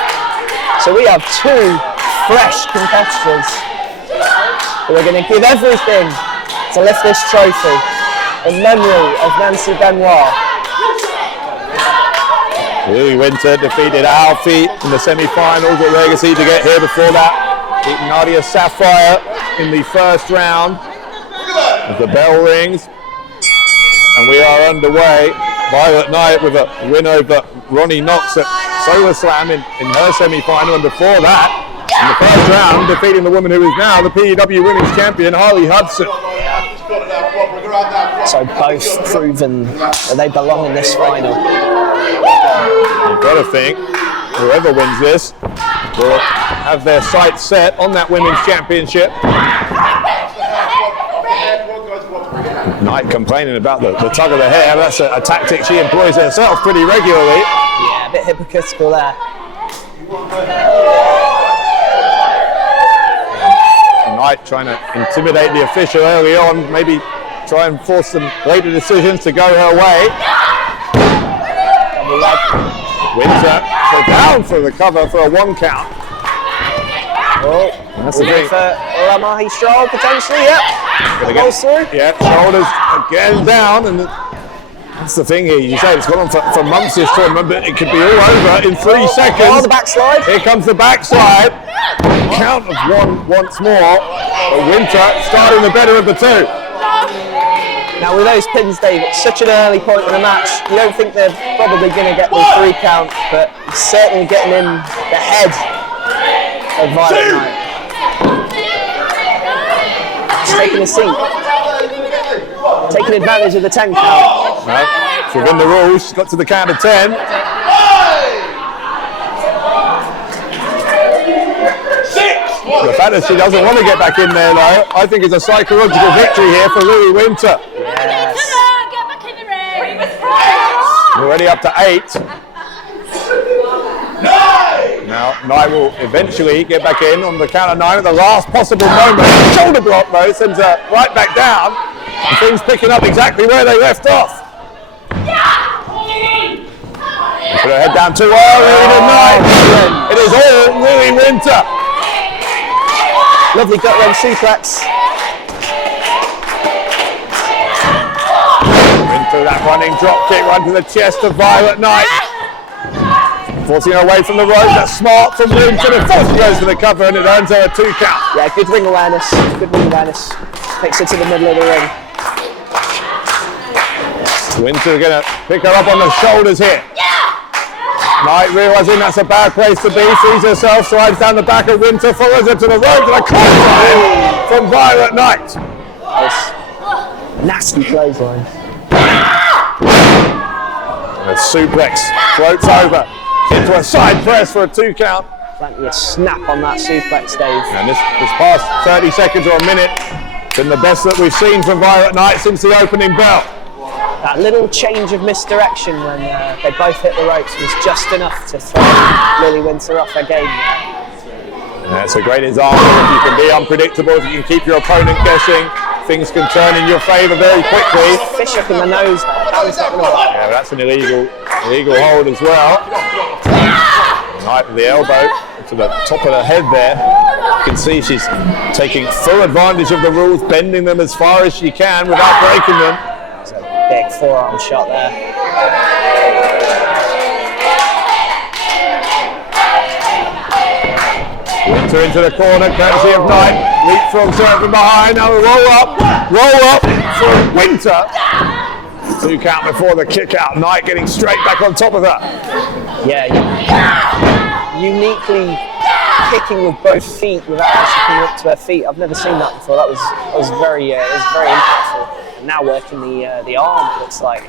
So we have 2 fresh competitors who are going to give everything to lift this trophy in memory of Nancy Benoit. Lily Winter defeated Alfie in the semi-finals at Legacy to get here before that. Beat Nadia Sapphire in the first round as the bell rings. And we are underway. Violet Knight with a win over Ronnie Knox at Solar Slam in her semi-final, and before that, in the first round, defeating the woman who is now the P.E.W Women's Champion, Harley Hudson. So both proven that they belong in this final. You've got to think, whoever wins this will have their sights set on that Women's Championship. Knight complaining about the tug of the hair. That's a tactic she employs herself pretty regularly. Yeah, a bit hypocritical there. Knight trying to intimidate the official early on, maybe try and force some later decisions to go her way. Winter so down for the cover for a 1 count. Oh, that's a bit for Lamahi Stroll potentially, yep. Goes through. Yeah, shoulders again down, and that's the thing here. You say it's gone on for months this tournament, but it could be all over in 3 seconds. Oh, the backslide. Here comes the backslide. Count of 1 once more. But Winter starting the better of the 2. Now with those pins, Dave, it's such an early point in the match. You don't think they're probably going to get the 3 count, but certainly getting in the head of Violet Knight. She's taking a seat. Taking advantage of the 10 count. Well, she's within the rules. She's got to the count of 10. The fact that she doesn't want to get back in there, though, I think is a psychological victory here for Lily Winter. Yes. We're already up to 8. Now, Knight will eventually get back in on the count of 9 at the last possible moment. Shoulder block, though, sends her right back down. And things picking up exactly where they left off. Put her head down too early tonight. It is all Lily Winter. Lovely gut wrench suplex. Into that running drop kick right to the chest of Violet Knight. Forcing her away from the rope. That's smart from Winter. The force goes for the cover and it earns her a 2 count. Yeah, good ring awareness. Good ring awareness. Takes her to the middle of the ring. Winter going to pick her up on the shoulders here. Knight realising that's a bad place to be, frees herself, slides down the back of Winter, follows her to the rope, and a clothesline from Violet Knight. Nice. Nasty clothesline. And a suplex floats over into a side press for a 2 count. Plenty of snap on that suplex, Dave. And this past 30 seconds or a minute, been the best that we've seen from Violet Knight since the opening bell. That little change of misdirection when they both hit the ropes was just enough to throw Lily Winter off her game. That's a great example. If you can be unpredictable, if you can keep your opponent guessing, things can turn in your favour very quickly. Fish up in the nose there. How is that going to work? Yeah, that's an illegal hold as well. Knight with the elbow to the top of the head there. You can see she's taking full advantage of the rules, bending them as far as she can without breaking them. It's a big forearm shot there. Winter into the corner, courtesy of Knight. Leapfrogs her from behind. Now roll up for Winter. 2 count before the kick out. Knight getting straight back on top of her. Yeah, uniquely kicking with both feet without actually coming up to her feet. I've never seen that before. That was very impactful. And now working the arm, it looks like.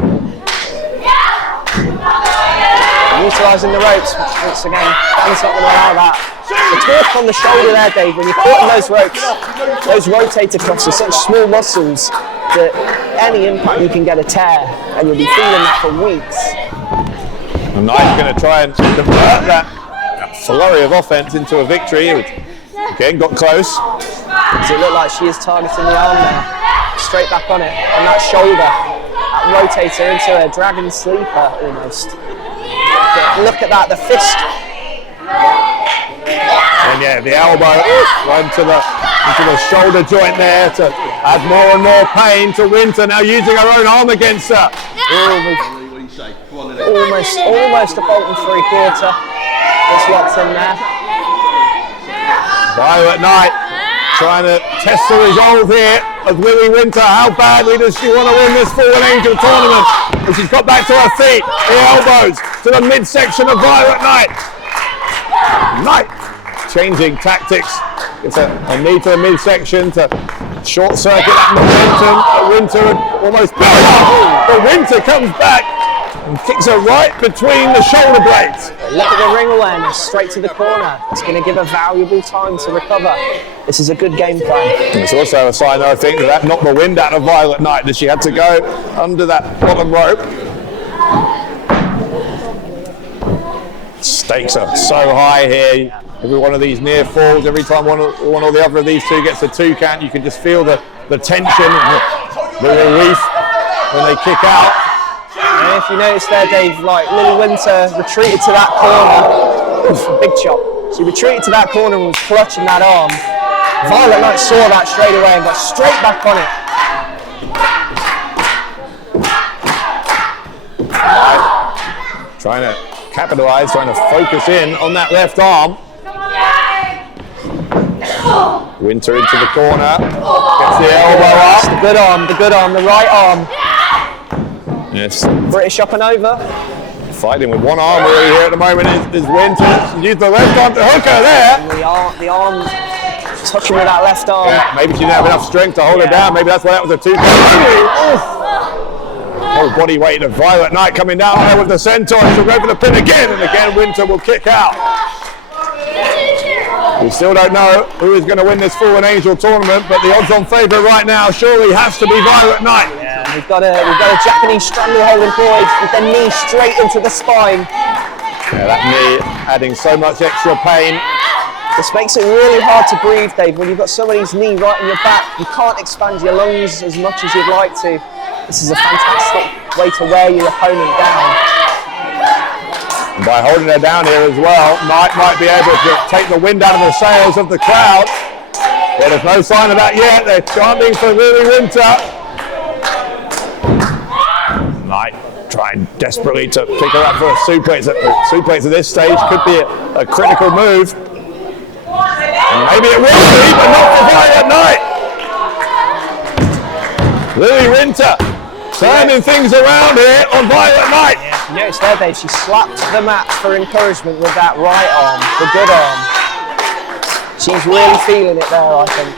Utilising the ropes once again. He's not going to allow that. The torque on the shoulder there, Dave. When you're caught in those ropes, those rotator cuffs are such small muscles that any impact you can get a tear, and you'll be feeling that for weeks. And Knight's going to try and convert that flurry of offense into a victory. Again, got close. Does it look like she is targeting the arm now? Straight back on it, on that shoulder. That rotator into a dragon sleeper almost. Look at that, the fist. And yeah, the elbow right into the shoulder joint there to add more and more pain to Winter, now using her own arm against her. Almost a Bolton 3/4. Just locked in there. Violet Knight trying to test the resolve here of Lily Winter. How badly does she want to win this Fallen Angel tournament? And she's got back to her feet. The elbows to the midsection of Violet Knight. Knight changing tactics. Gets a knee to the midsection to short circuit that momentum. Winter almost blows up, but Winter comes back and kicks her right between the shoulder blades. Look at the ring awareness, straight to the corner. It's going to give her valuable time to recover. This is a good game plan. And it's also a sign, though, I think, that knocked the wind out of Violet Knight, that she had to go under that bottom rope. Stakes are so high here. Every one of these near falls, every time one or the other of these two gets a 2 count, you can just feel the tension and the relief when they kick out. And if you notice there, Dave, like Lily Winter retreated to that corner. Big chop. She retreated to that corner and was clutching that arm. Violet Knight saw that straight away and got straight back on it. Trying to capitalise, trying to focus in on that left arm. Winter into the corner, gets the elbow up. The good arm, the right arm. Yes. British up and over. Fighting with one arm really here at the moment is Winter. She's used the left arm to hook her there. And the arm touching with that left arm. Yeah, maybe she didn't have enough strength to hold her down. Maybe that's why that was a 2 count. Whole body weight of Violet Knight coming down there with the centaur. She'll go for the pin again, and again Winter will kick out. We still don't know who is going to win this Fallen Angel tournament, but the odds-on favourite right now surely has to be Violet Knight. Yeah, we've got a Japanese stranglehold employed with the knee straight into the spine. Yeah, that knee adding so much extra pain. This makes it really hard to breathe, Dave. When you've got somebody's knee right in your back, you can't expand your lungs as much as you'd like to. This is a fantastic way to wear your opponent down. And by holding her down here as well, Knight might be able to take the wind out of the sails of the crowd. But there's no sign of that yet. They're chanting for Lily Winter. Knight trying desperately to pick her up for a suplex. A suplex at this stage could be a critical move. And maybe it will be, but not for Violet Knight. Lily Winter turning things around here on Violet Knight. You notice there, Dave, she slapped the mat for encouragement with that right arm, the good arm. She's really feeling it there, I think.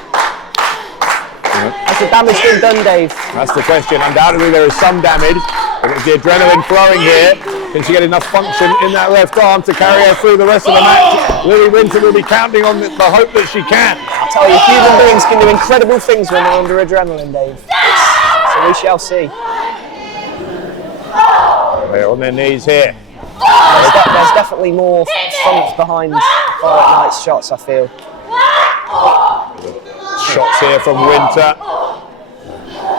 Has the damage been done, Dave? That's the question. Undoubtedly there is some damage. It's the adrenaline flowing here. Can she get enough function in that left arm to carry her through the rest of the match? Lily Winter will be counting on the hope that she can. I'll tell you, human beings can do incredible things when they're under adrenaline, Dave. So we shall see. They're on their knees here. There's definitely more funk behind Violet Knight's shots, I feel. Shots here from Winter.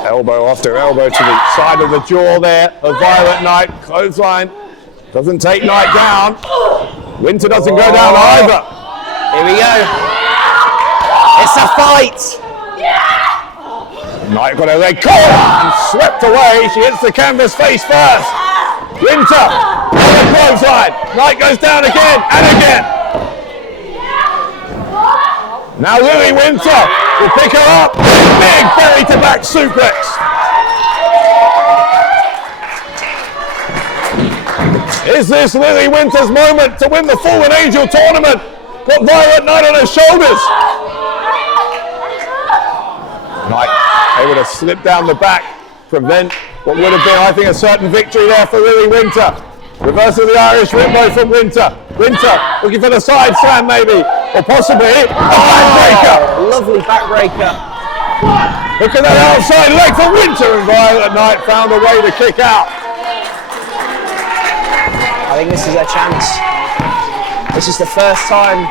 Elbow after elbow to the side of the jaw there of Violet Knight. Clothesline doesn't take Knight down. Winter doesn't go down either. Here we go. It's a fight. Knight got her leg caught and swept away. She hits the canvas face first. Winter on the clothesline. Knight goes down again and again. Now Lily Winter will pick her up. Big belly to back suplex. Is this Lily Winter's moment to win the Fallen Angel tournament? Got Violet Knight on her shoulders. Knight able to slip down the back, prevent what would have been, I think, a certain victory there for Lily Winter. Reverse of the Irish Rimbo from Winter. Winter looking for the side slam maybe, or possibly a backbreaker. Lovely backbreaker. Look at that outside leg for Winter, and Violet Knight found a way to kick out. I think this is her chance. This is the first time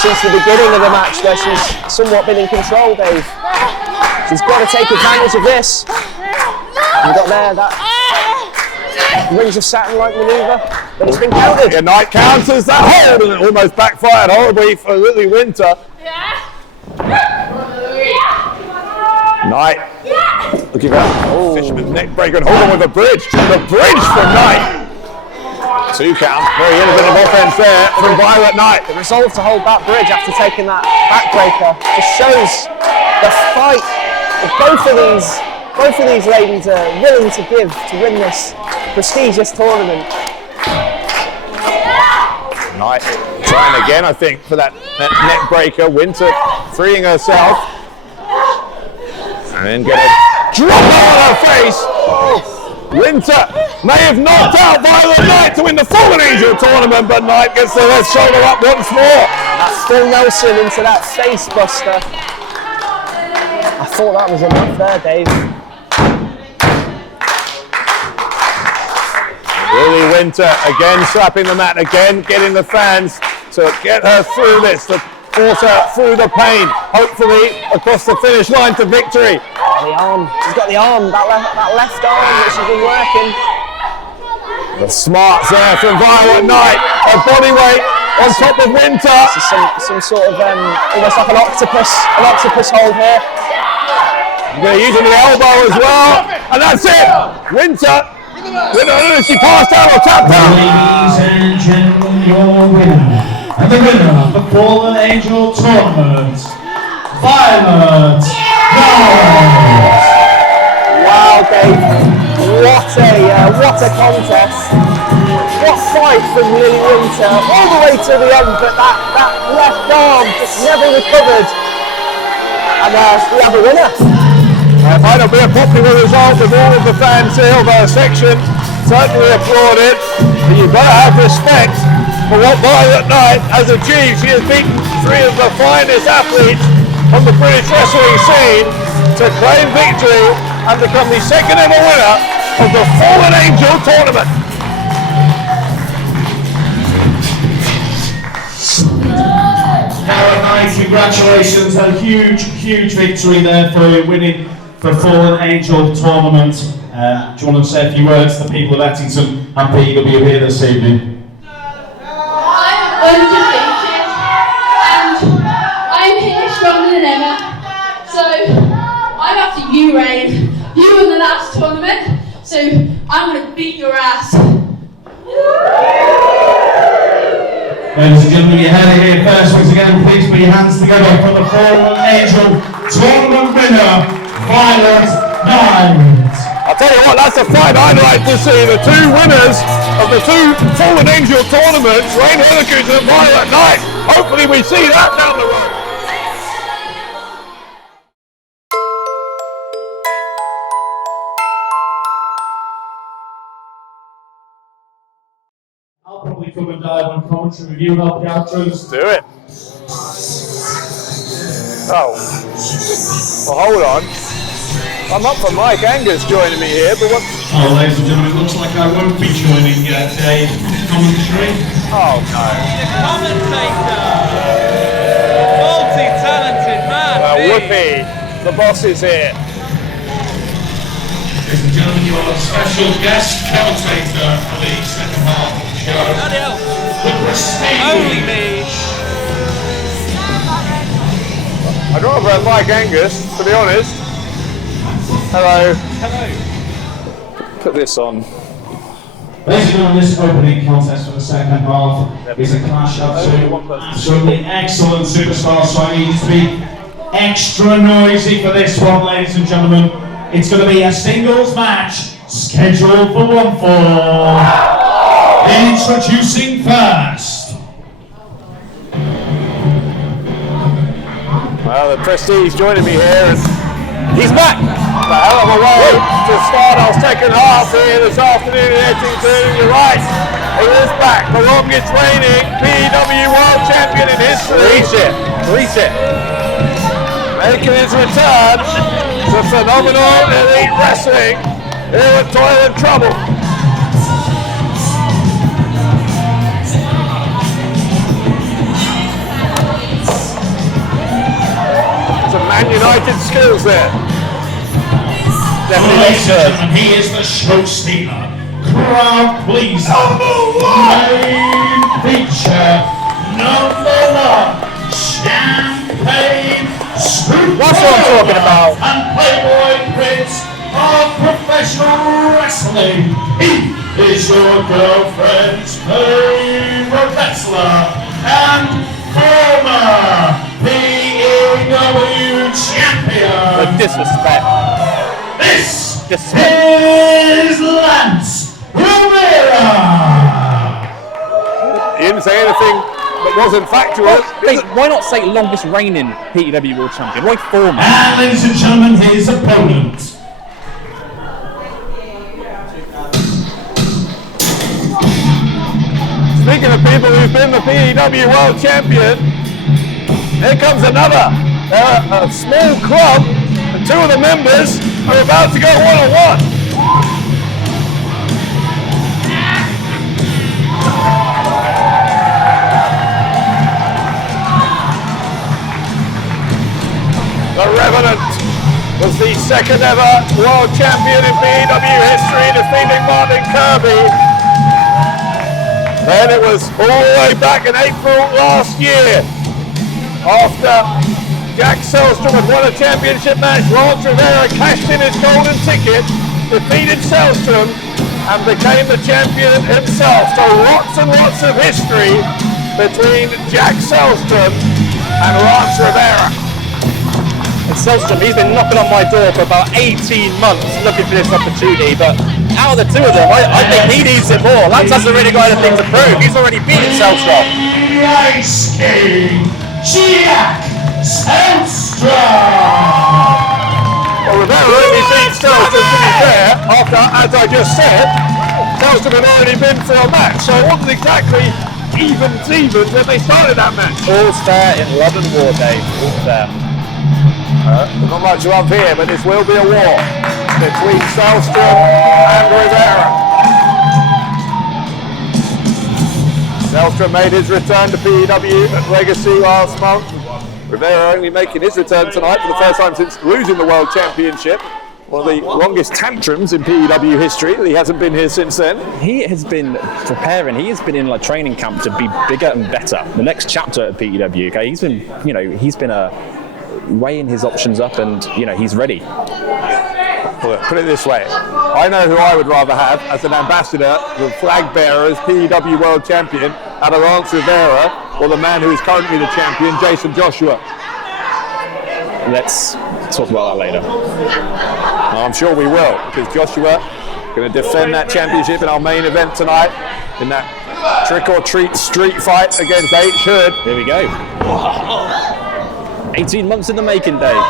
since the beginning of the match where she's somewhat been in control, Dave. She's got to take advantage of this. You got there that Rings of Saturn-like manoeuvre, but it's been countered. Yeah, Knight counters that hold, and it almost backfired horribly for Lily Winter. Knight looking for fisherman's neck breaker and hold on with a bridge. The bridge from Knight. 2 count. Very innovative offense there from Violet Knight. The resolve to hold that bridge after taking that backbreaker just shows the fight that both of these ladies are willing to give to win this prestigious tournament. Knight trying again, I think, for that neck breaker. Winter freeing herself. And then get a drop on her face. Winter may have knocked out Violet Knight to win the Fallen Angel tournament, but Knight gets the left shoulder up once more. That full Nelson into that face buster. I thought that was enough there, Dave. Lily Winter again slapping the mat, again getting the fans to get her through this, to force her through the pain, hopefully across the finish line to victory. The arm, she's got the arm, that left arm that she's been working. The smarts there from Violet Knight, her body weight on top of Winter. This is some sort of almost like an octopus hold here. They're using the elbow as well, and that's it. Winter, I don't know if she passed out or tapped out. Ladies and gentlemen, your winner, and the winner of the Fallen Angel tournament, Violet Knight. Wow, Dave, what a contest. What fight from Lily Winter, all the way to the end, but that left arm just never recovered. And we have a winner. It might not be a popular result with all of the fans here of our section, certainly applauded, but you've got to have respect for what Violet Knight has achieved. She has beaten 3 of the finest athletes on the British wrestling scene to claim victory and become the second ever winner of the Fallen Angel tournament. Violet Knight, congratulations, a huge victory there for winning the Fallen Angel tournament. Do you want to say a few words to the people of Ettington and P.E.W here this evening? I'm undefeated and I'm here stronger than ever. So I'm after you, Rain. You won the last tournament, so I'm going to beat your ass. Ladies and gentlemen, you heard it here first. Once again, please put your hands together for the Fallen Angel tournament winner, Violet Knight. I'll tell you what, that's a fight I'd like to see. The 2 winners of the 2 Fallen Angel tournaments, Rain Hurricane and Violet Knight. Hopefully we see that down the road. live on commentary with you and help you out through this. Do it. Oh. Well, hold on. I'm up for Mike Angus joining me here, but what? Oh, ladies and gentlemen, it looks like I won't be joining today commentary. Oh, no. Commentator! Multi-talented man! Whoopee, the boss is here. Ladies and gentlemen, you are a special guest commentator for the second half of the show. Bloody hell. The prestige. Only me! I'd rather have Mike Angus, to be honest. Hello. Hello. Put this on. Ladies and gentlemen, this opening contest for the second half is a clash of two absolutely excellent superstars, so I need you to be extra noisy for this one, ladies and gentlemen. It's going to be a singles match scheduled for 1-4. Introducing first. Well, the Prestige joining me here, and he's back! A hell of a way to start our second half here this afternoon in Ettington. You're right, he is back, the longest reigning P.E.W World Champion in history. Reach it. Making his return to phenomenal elite wrestling here at Toil and Trouble. Some Man United skills there. Definitely Ladies and gentlemen, he is the show stealer, crowd pleaser, main feature, #1, champagne, That's what I'm talking about. and Playboy Prince of professional wrestling. He is your girlfriend's favorite wrestler and former P.E.W champion. The disrespect. This is Lance Rivera! He didn't say anything that wasn't factual. Hey, why not say longest reigning P.E.W World Champion? Why former? And ladies and gentlemen, his opponent. Speaking of people who've been the P.E.W World Champion, here comes another. They're a small club, and two of the members are about to go one-on-one. The Revenant was the second ever world champion in P.E.W history, defeating Martin Kirby. Then it was all the way back in April last year, after Jack Selstrom had won a championship match. Lance Rivera cashed in his golden ticket, defeated Selstrom, and became the champion himself. So lots and lots of history between Jack Selstrom and Lance Rivera. And Selstrom, he's been knocking on my door for about 18 months looking for this opportunity, but out of the two of them, I think he needs it more. Lance hasn't really got anything to prove. He's already beaten Selstrom. Ice King, Jack Selstrom! Well, Rivera only beat Selstrom, to be fair, after, as I just said, Selstrom had already been for a match, so it wasn't exactly even Stevens when they started that match. All's fair in love and war, Dave. All's fair. Not much love here, but this will be a war between Selstrom and Rivera. Selstrom made his return to P.E.W at Legacy last month. Rivera only making his return tonight for the first time since losing the World Championship. One of the longest tantrums in P.E.W history. He hasn't been here since then. He has been preparing. He has been in like training camp to be bigger and better. The next chapter at PEW. Okay, he's been, he's been weighing his options up, and he's ready. Well, put it this way: I know who I would rather have as an ambassador, the flag bearer as PEW World Champion, out of Lance Rivera, or the man who is currently the champion, Jason Joshua. Let's talk about that later. I'm sure we will, because Joshua going to defend that championship in our main event tonight in that trick-or-treat street fight against H. Hood. Here we go. 18 months in the making, Dave.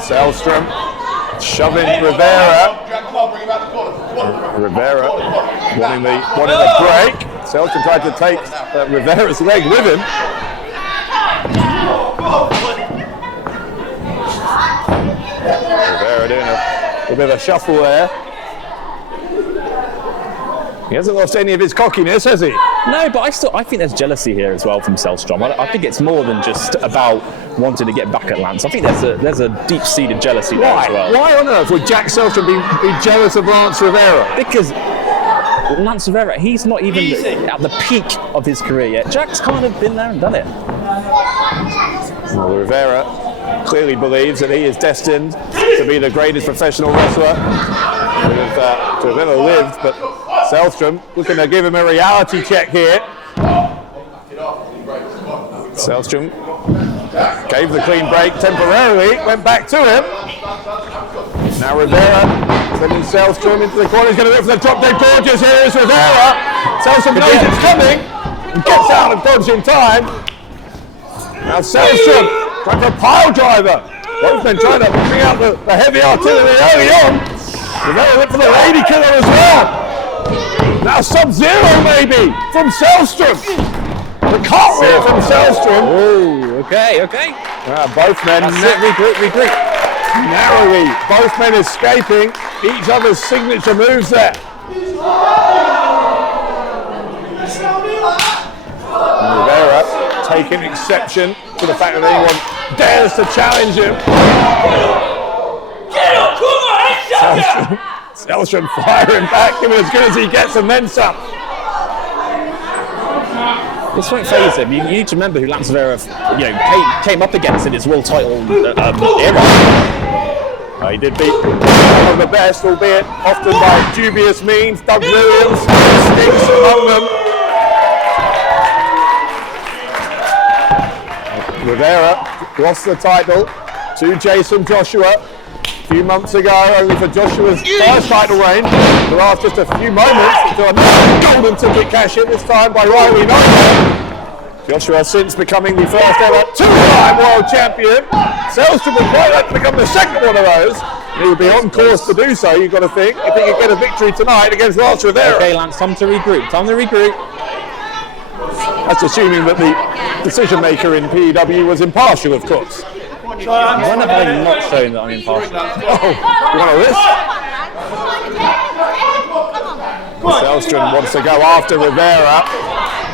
Selstrom shoving Rivera Rivera wanting the break. Selstrom tried to take Rivera's leg with him. Rivera doing a bit of a shuffle there. He hasn't lost any of his cockiness, has he? No, but I think there's jealousy here as well from Selstrom. I think it's more than just about wanting to get back at Lance. I think there's a deep-seated jealousy there as well. Why on earth would Jack Selstrom be jealous of Lance Rivera? Because Lance Rivera, he's not even at the peak of his career yet. Jack's kind of been there and done it. Well, Rivera clearly believes that he is destined to be the greatest professional wrestler to have ever lived, but Selstrom looking to give him a reality check here. Selstrom gave the clean break temporarily, went back to him. Now Rivera sending Selstrom into the corner. He's going to look for the drop dead gorgeous. Here is Rivera. Selstrom knows it's coming and gets out and dodges in time. Now Selstrom trying for a pile driver. Both men trying to bring out the heavy artillery early on. Rivera went for the lady killer as well. Now Sub-Zero maybe from Selstrom. The cartwheel from Selstrom. Oh, okay. Both men regroup. Narrowly, both men escaping each other's signature moves there. Rivera taking exception to the fact that anyone dares to challenge him. Selstrom firing back, giving as good as he gets and then some. This won't phase him. You need to remember who Lance Rivera, came up against in his world title era. He did beat one of the best, albeit often by dubious means. Doug Williams stinks among them. Rivera lost the title to Jason Joshua a few months ago, only for Joshua's first title reign to last just a few moments until another golden ticket cash in, this time by Riley Noble. Joshua since becoming the first ever two-time world champion. Selstrom would quite like to become the second one of those. He would be on course to do so, you've got to think, if he could get a victory tonight against Lance Rivera. Okay, Lance, time to regroup. That's assuming that the decision maker in P.E.W was impartial, of course. When have I not shown that I'm impartial? Oh, you want a risk? Selstrom wants to go after Rivera.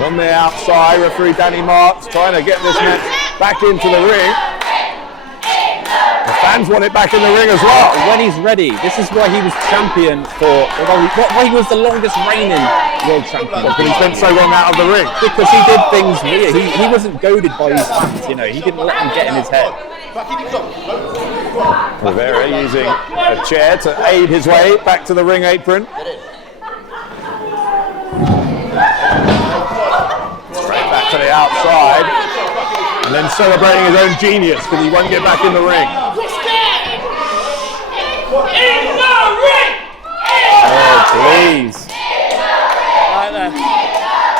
On the outside, referee Danny Marks trying to get this match back into the ring. The fans want it back in the ring as well. When he's ready. This is why he was champion why he was the longest reigning world champion. But he spent so long out of the ring. Because he did things weird. He wasn't goaded by his fans, He didn't let them get in his head. Rivera using a chair to aid his way back to the ring apron. Straight back to the outside. And then celebrating his own genius because he won't get back in the ring. Oh, please. I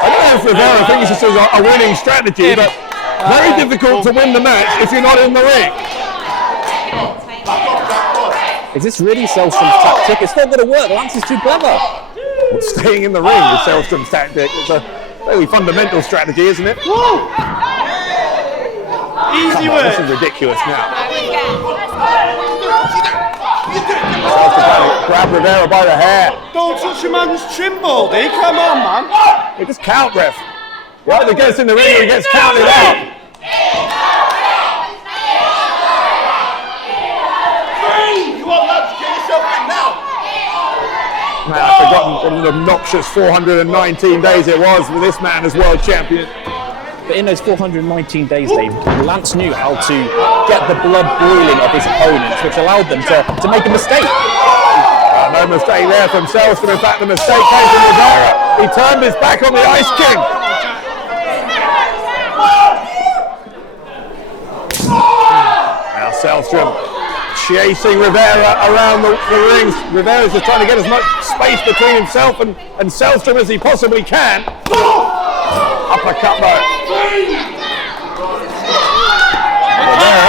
don't know if Rivera thinks this is a winning strategy, but very difficult to win the match if you're not in the ring. Is this really Selstrom's tactic? It's not going to work. Lance is too clever. Well, staying in the ring with Selstrom's tactic is a fairly fundamental strategy, isn't it? Whoa! Easy work. This is ridiculous now. Selstrom trying to grab Rivera by the hair. Don't touch a man's trim, Baldy. Come on, man. Hey, just count, ref. He either gets in the ring or he gets counted out. Man, I've forgotten what an obnoxious 419 days it was with this man as world champion. But in those 419 days, Lance knew how to get the blood boiling of his opponents, which allowed them to make a mistake. No mistake there from Selstrom. In fact, the mistake came from Rivera. He turned his back on the Ice King. Now Selstrom chasing Rivera around the rings. Rivera's just trying to get as much space between himself and Selstrom as he possibly can. Uppercut though. Rivera,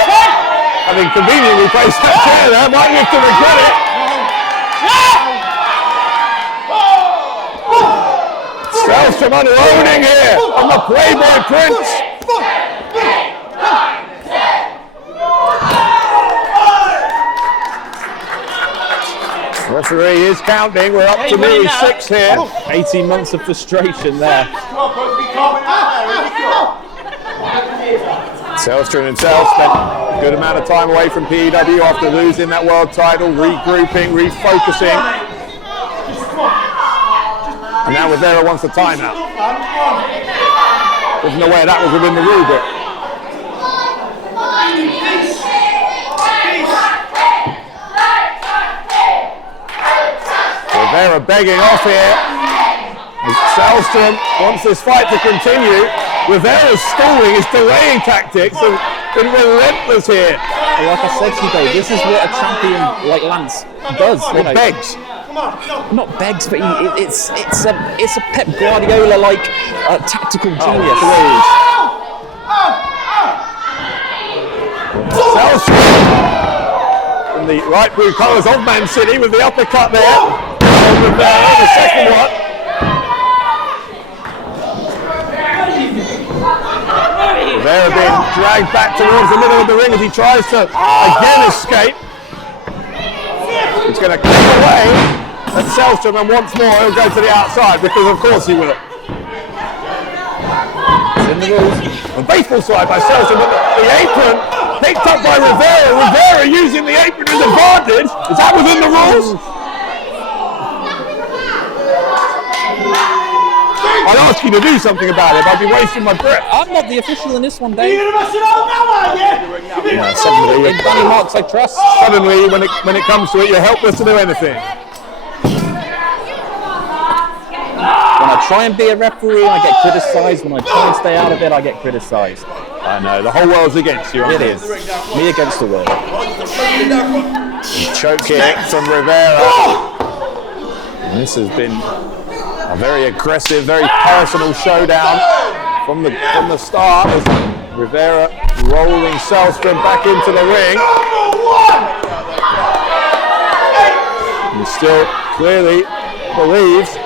having conveniently placed that chair there, might live to regret it. Selstrom unloading here on the Playboy Prince. Referee is counting. We're up to nearly 6 here. 18 months of frustration there. Selstrom himself spent a good amount of time away from P.E.W after losing that world title, regrouping, refocusing. And now Rivera wants a timeout. Doesn't know where that was within the rule book. Rivera begging off here. Selstrom wants this fight to continue. Rivera's stalling, his delaying tactics have been relentless here. Like I said to you, Dave, this is what a champion like Lance does. He begs. Not begs, but it's a Pep Guardiola like tactical genius. Selstrom in the light blue colours of Man City with the uppercut there. Rivera, the second one. Rivera being dragged back towards the middle of the ring as he tries to again escape. He's going to cut away at Selstrom, and once more he'll go to the outside because of course he will. It's in the rules. A baseball side by Selstrom, but the apron picked up by Rivera. Rivera using the apron as advantage. Is that within the rules? I'd ask you to do something about it, I'd be wasting my breath. I'm not the official in this one, Dave. Yeah, suddenly, In Danny Marks, I trust. suddenly when it comes to it, you're helpless to do anything. When I try and be a referee, I get criticised. When I try and stay out of it, I get criticised. I know, the whole world's against you. It is. Me against the world. Choke kick from Rivera. And this has been a very aggressive, very personal showdown from the start as Rivera rolling Selstrom back into the ring. He still clearly believes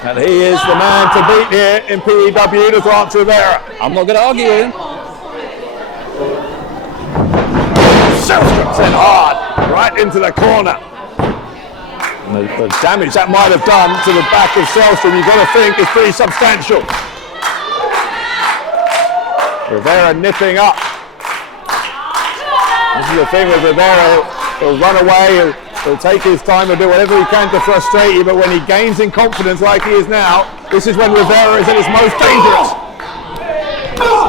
that he is the man to beat here in P.E.W. to Lance Rivera. I'm not going to argue with him. Selstrom sent hard right into the corner. And the damage that might have done to the back of Selstrom, you've got to think, is pretty substantial. Rivera nipping up. This is the thing with Rivera, he'll run away, he'll take his time, he'll do whatever he can to frustrate you, but when he gains in confidence like he is now, this is when Rivera is at his most dangerous.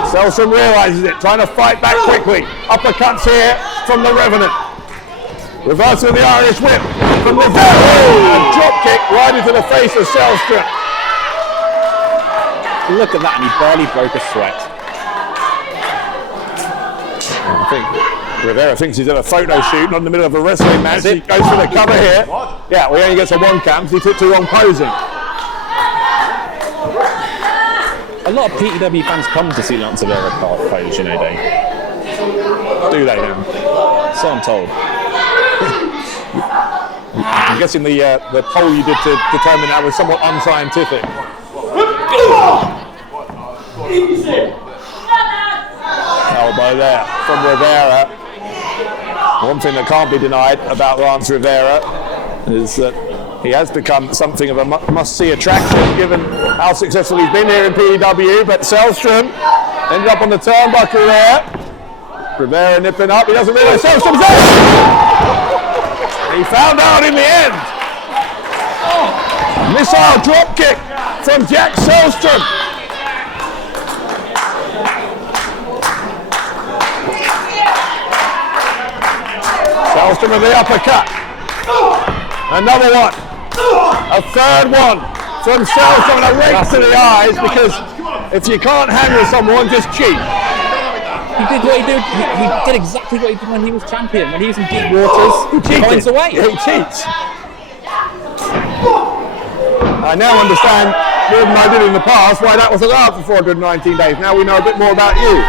Selstrom realises it, trying to fight back quickly. Uppercuts here from the Revenant. Reversal of the Irish whip from Rivera. A drop kick right into the face of Selstrom. Look at that, and he barely broke a sweat. I think Rivera thinks he's at a photo shoot, not in the middle of a wrestling match. He goes for the cover here. Yeah, well, he only gets a one count because he took too long posing. A lot of P.E.W fans come to see Lance Rivera pose, you know, Dave. Do they now? So I'm told. I'm guessing the poll you did to determine that was somewhat unscientific. Elbow there from Rivera. One thing that can't be denied about Lance Rivera is that he has become something of a must-see attraction given how successful he's been here in P.E.W. But Selstrom ended up on the turnbuckle there. Rivera nipping up, he doesn't realise Selstrom's there! He found out in the end. Missile drop kick from Jack Selstrom. Selstrom with the uppercut. Another one. A third one from Selstrom, and a rake to the eyes, because if you can't handle someone, just cheat. He did what he did. He did exactly what he did when he was champion. When he was in deep waters, he finds a way. He cheats. I now understand more than I did in the past why that was allowed for 419 days. Now we know a bit more about you.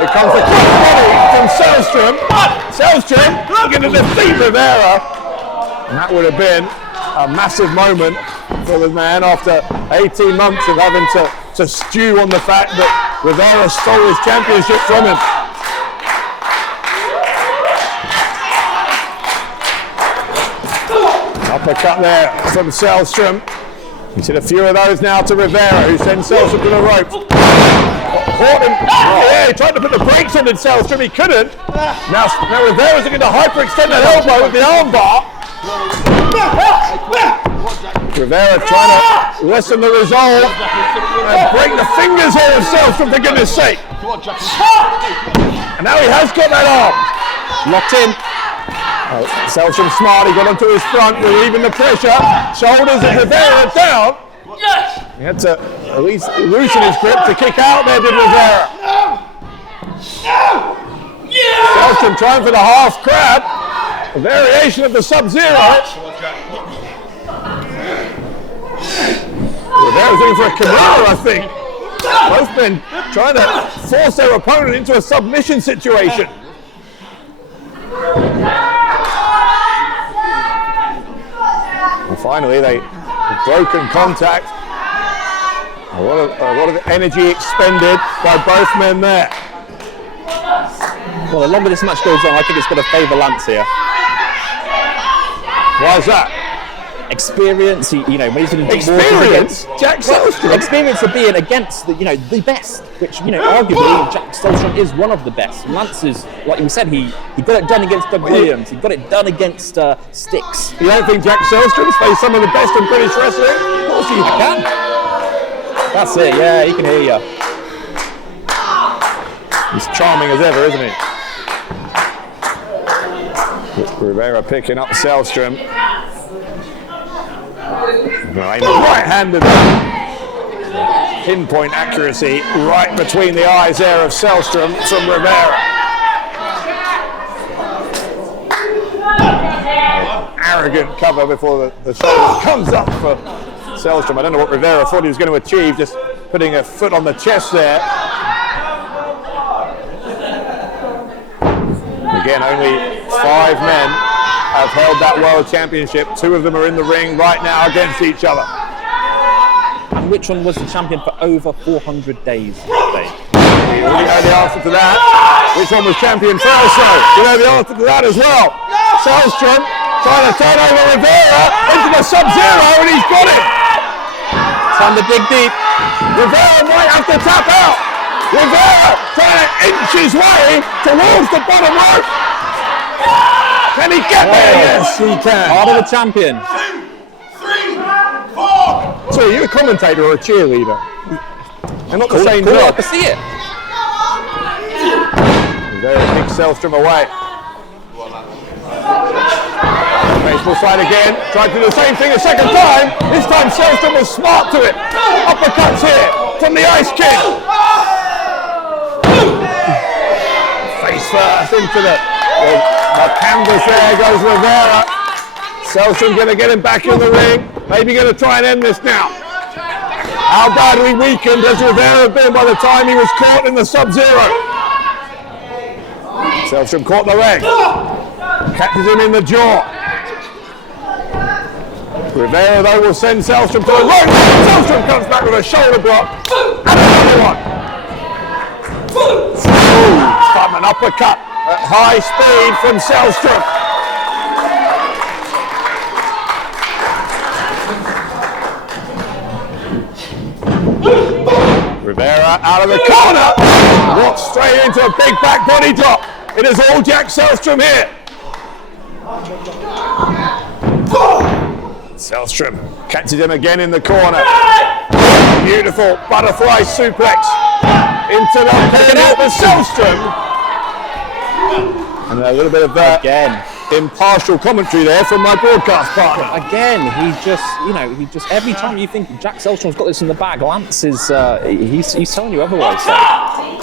Here comes the cross body from Selstrom. Selstrom looking to defeat Rivera. And that would have been a massive moment for the man after 18 months of having to stew on the fact that Rivera stole his championship from him. Uppercut there from Selstrom. He's hit a few of those now to Rivera, who sends Selstrom to the ropes. Caught him. Oh, yeah, he tried to put the brakes on Selstrom, he couldn't. Now Rivera's looking to hyperextend that elbow with the armbar. Rivera trying to lessen the resolve and break the fingers here of Selstrom, for goodness sake. And now he has got that arm. Locked in. Oh, Selstrom smart, he got onto his front, relieving the pressure. Shoulders at Rivera down. He had to at least loosen his grip to kick out there, did Rivera. Selstrom trying for the half crab. A variation of the Sub-Zero. Rivera's looking for a Kimura, I think. Both men trying to force their opponent into a submission situation. And finally, they broken contact. A lot of energy expended by both men there. Well, the longer this match goes on, I think it's going to favour Lance here. Why is that? Experience, when he's in experience, Jack Selstrom. Experience of being against the best, which arguably Jack Selstrom is one of the best. Lance is, like we said, he got it done against Doug Williams. He got it done against Styx. You don't think Jack Selstrom's faced some of the best in British wrestling? Of course he can. That's it. Yeah, he can hear you. He's charming as ever, isn't he? Rivera picking up Selstrom. Right-handed pinpoint accuracy right between the eyes there of Selstrom from Rivera. Arrogant cover before the shoulder comes up for Selstrom. I don't know what Rivera thought he was going to achieve, just putting a foot on the chest there. Again, only 5 men have held that World Championship. 2 of them are in the ring right now against each other. And which one was the champion for over 400 days? We already know the answer to that. Which one was champion first, though? We know the answer to that as well. Selstrom trying to turn over Rivera into the Sub-Zero, and he's got it. Time to dig deep. Rivera might have to tap out. Rivera trying to inch his way towards the bottom rope. Can he get there? Yes, he can. Part of the champion. 2, 3, 4. So, are you a commentator or a cheerleader? They're not the same job. I see it. Rivera kicks Selstrom away. Baseball slide again. Tried to do the same thing a second time. This time Selstrom was smart to it. Uppercuts here from the Ice King. Face first into the canvas. There goes Rivera. Selstrom going to get him back in the ring. Maybe going to try and end this now. How badly weakened has Rivera been by the time he was caught in the Sub-Zero? Selstrom caught the leg. Catches him in the jaw. Rivera, though, will send Selstrom to the ropes. Selstrom comes back with a shoulder block. And another one. From an uppercut at high speed from Selstrom. Rivera out of the corner. Walks straight into a big back body drop. It is all Jack Selstrom here. Selstrom catches him again in the corner. Beautiful butterfly suplex into the pin with Selstrom. And a little bit of again impartial commentary there from my broadcast partner. Again, he just every time you think Jack Selstrom's got this in the bag, Lance is he's telling you otherwise. So.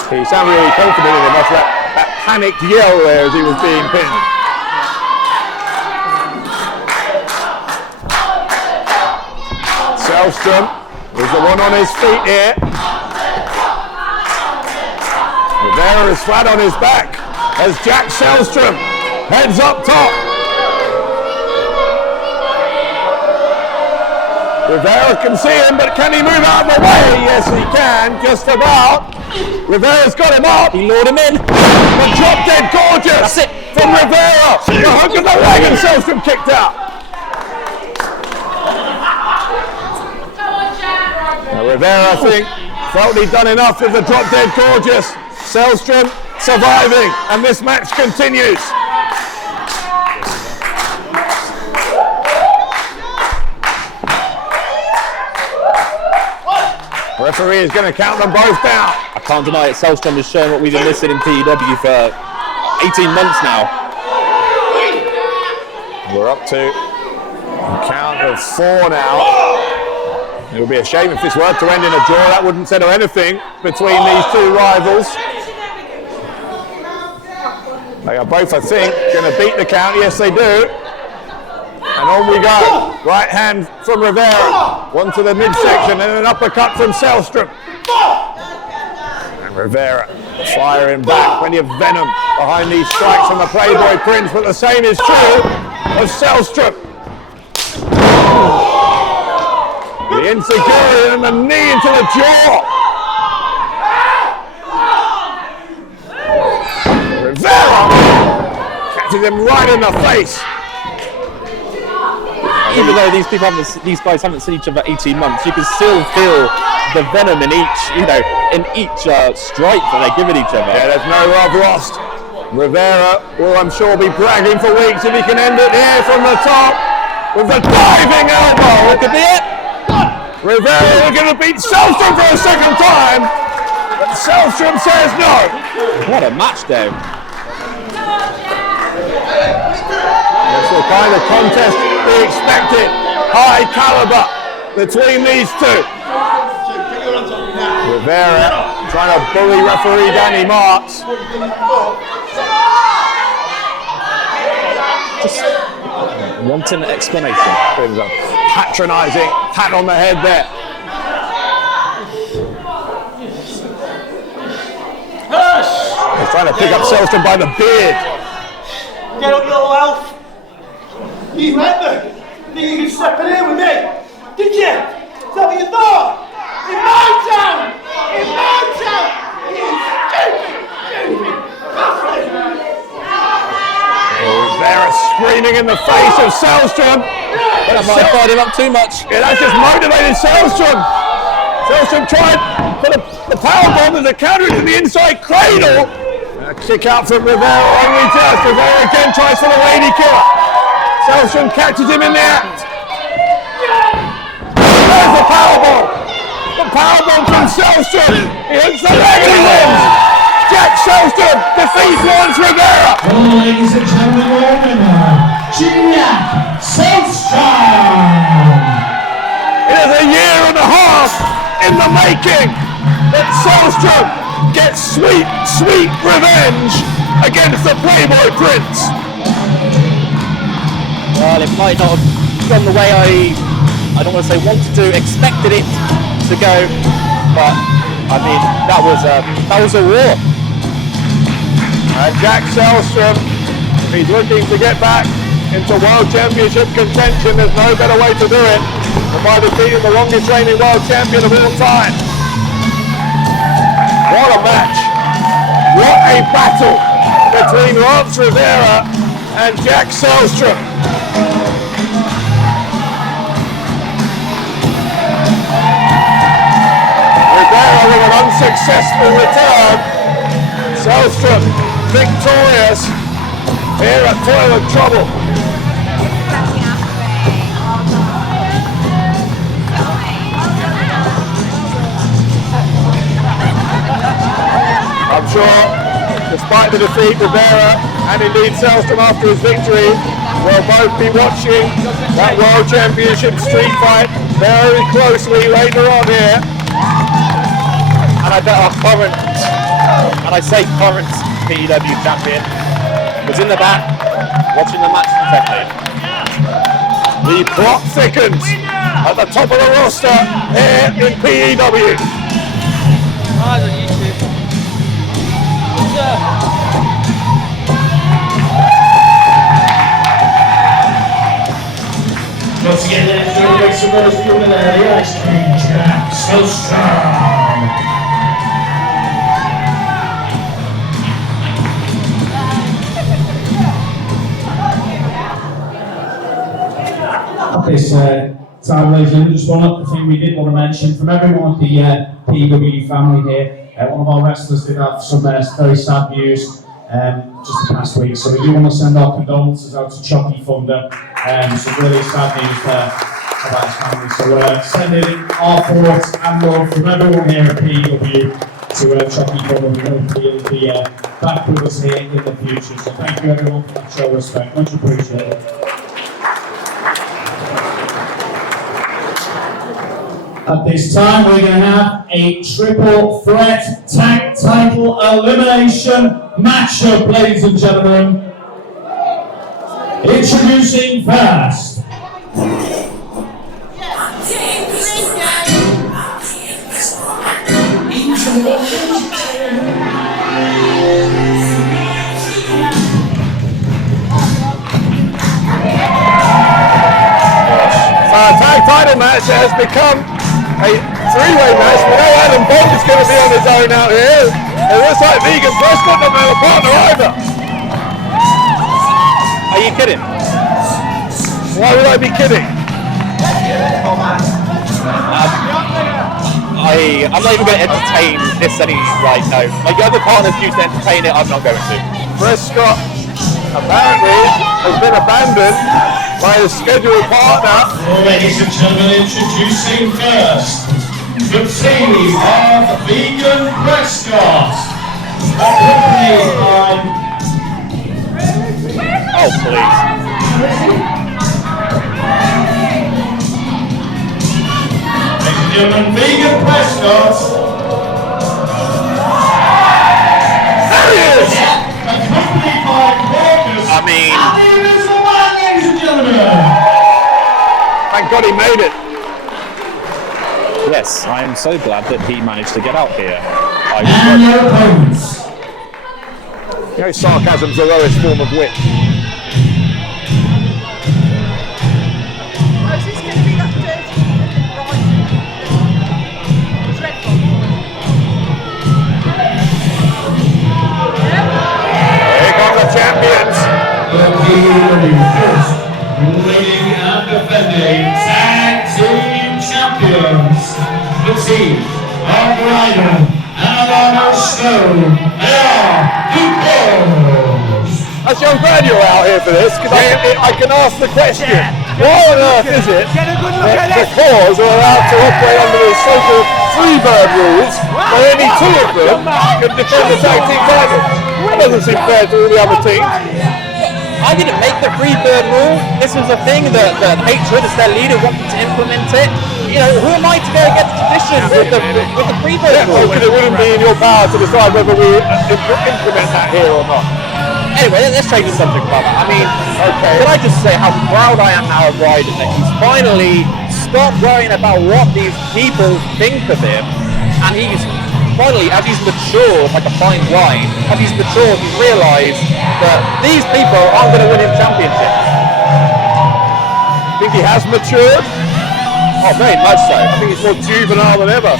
He sounded really confident in him after that panicked yell there as he was being pinned. Selstrom is the one on his feet here. Rivera is flat on his back as Jack Selstrom heads up top. Rivera can see him, but can he move out of the way? Yes, he can, just about. Rivera's got him up. He lured him in. The drop dead gorgeous. That's it. From Rivera. The hook of the leg and Selstrom kicked out. Now Rivera, I think, felt he'd done enough with the drop dead gorgeous. Selstrom surviving, and this match continues. The referee is going to count them both down. I can't deny it. Selstrom is showing what we've been missing in P.E.W for 18 months now. We're up to a count of 4 now. It would be a shame if this were to end in a draw. That wouldn't settle anything between these two rivals. They are both, I think, going to beat the count. Yes, they do. And on we go. Right hand from Rivera. One to the midsection and an uppercut from Selstrom. And Rivera firing back. Plenty of venom behind these strikes from the Playboy Prince, but the same is true of Selstrom. The insecurity and the knee into the jaw. Rivera catches him right in the face. Even though these guys haven't seen each other 18 months, you can still feel the venom in each, strike that they're giving each other. Yeah, there's no love lost. Rivera will, I'm sure, be bragging for weeks if he can end it here from the top with the diving elbow. That could be it. Rivera are going to beat Selstrom for a second time, but Selstrom says no. What a match, though. That's the kind of contest we expected. High caliber between these two. Rivera trying to bully referee Danny Marks. Just wanting an explanation. There's a patronising pat on the head there. He's trying to pick up Selstrom by the beard. Get up, little elf. You went there. Think you could step in here with me? Did you? Is that what you thought? In my town! In my town! You stupid bastard! Rivera screaming in the face of Selstrom. That might have fired him up too much. Yeah, that's just motivated Selstrom. Selstrom tried for the powerbomb as a counter into the inside cradle. A kick out from Rivera, only just. Rivera again tries for the lady killer. Selstrom catches him in the act. There's the powerbomb. The powerbomb from Selstrom. He hits the leg and he wins. Jack Selstrom defeats Lawrence Rivera. Well, ladies and gentlemen, your winner, Jack Selstrom. It is a year and a half in the making that Selstrom gets sweet, sweet revenge against the Playboy Prince. Well, it might not have gone the way I don't want to say wanted to, expected it to go, but I mean that was a war. And Jack Selstrom, if he's looking to get back into World Championship contention, there's no better way to do it than by defeating the longest reigning World Champion of all time. What a match! What a battle between Lawrence Rivera and Jack Selstrom. Rivera with an unsuccessful return. Selstrom victorious here at Toil and Trouble. I'm sure, despite the defeat, Rivera and indeed Selstrom after his victory will both be watching that World Championship street fight very closely later on here. And I bet our current, and I say current P.E.W champion, was in the back watching the match intently. The plot thickens at the top of the roster here in P.E.W. Eyes on YouTube. Once again, ladies and gentlemen, So those people there, the ice cream jack, so strong. At this time, ladies and gentlemen, just one thing we did want to mention from everyone at the P.E.W family here. One of our wrestlers did have some very sad news just the past week, so we do want to send our condolences out to Chucky Thunder. Some really sad news there about his family. So sending our thoughts and love from everyone here at P.E.W to Chucky Thunder. We hope he'll be back with us here in the future. So thank you everyone for that show of respect. Much appreciated. At this time, we're going to have a triple threat tag title elimination matchup, ladies and gentlemen. Introducing first. Our tag title match has become a three-way match. We know Adam Bolt is going to be on his own out here. It looks like Vega Prescott doesn't have a partner either. Are you kidding? Why would I be kidding? I'm not even going to entertain this any right now. Like the other partners used to entertain it, I'm not going to. Prescott apparently has been abandoned by his scheduled partner. Ladies and gentlemen, introducing first the team of Vegan Prescott, accompanied by... Oh, please. Ladies and gentlemen, Vegan Prescott. There he is! Accompanied by Marcus. I mean... And the invisible man, ladies and gentlemen. Thank God he made it. Yes, I am so glad that he managed to get out here. And your opponents. You know, sarcasm's the lowest form of wit. Here come the champions. The first winning and defending tag team champions, the team of Rhino and Arno Stone. They are the Bulls. Actually, I'm glad you're out here for this, because I can ask the question, why on earth is it that the Claws are allowed to operate under the so-called Freebird rules, where only two of them can defend the tag team titles? That doesn't seem fair to all the other teams. I didn't make the Freebird rule. This was a thing that Hatred, as their leader, wanted to implement it. You know, who am I to go against tradition with the Freebird rule? Because it wouldn't be in your power to decide whether we implement that here or not. Anyway, let's change the subject about that. I mean, can I just say how proud I am now of Ryder that he's finally stopped worrying about what these people think of him, and he's finally, as he's matured like a fine wine, as he's matured, he's realised that these people aren't going to win him championships. Think he has matured? Oh, very much so. I think he's more juvenile than ever.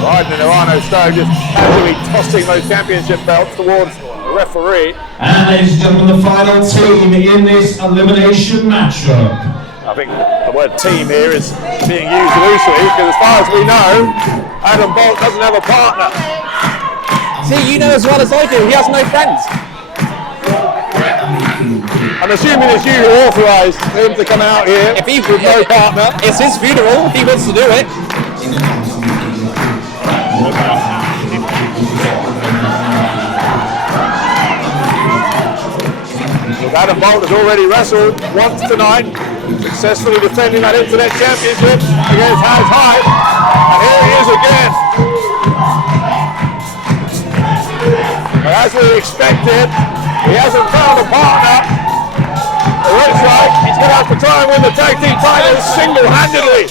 Ryder and Arno Stone just casually tossing those championship belts towards the referee. And ladies and gentlemen, the final team in this elimination matchup. I think the word team here is being used loosely, because as far as we know, Adam Bolt doesn't have a partner. See, you know as well as I do, he has no friends. I'm assuming it's you who authorised him to come out here with no partner. It's his funeral, if he wants to do it. Adam Bolt has already wrestled once tonight, successfully defending that Internet Championship against Haz Hyde, and here he is again. But as we expected, he hasn't found a partner. It looks like he's going to have to try and win the tag team titles single-handedly.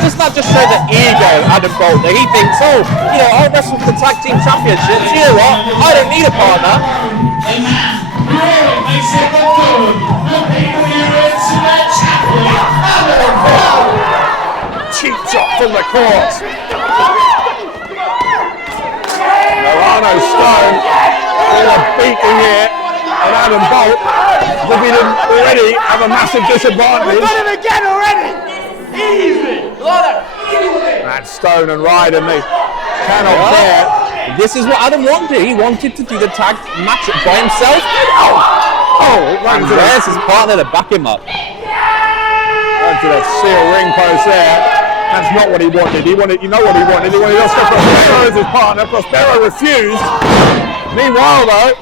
Just that might just show the ego of Adam Bolt that he thinks, oh, you know, I'll wrestle for the tag team championships. You know what? I don't need a partner. A man who really makes it look good. The P.E.W Toil and Trouble. Cheap shot from the cause. Milano Stone in a beating here, and Adam Bolt, if he didn't already have a massive disadvantage. We've got him again already! Easy! And Stone and Ryden, they cannot bear. This is what Adam wanted. He wanted to do the tag match by himself. Runs to There's his partner to back him up. the seal ring post there. That's not what he wanted. He wanted, you know what he wanted. He wanted Oscar Prospero as his partner. Prospero refused. Meanwhile, though,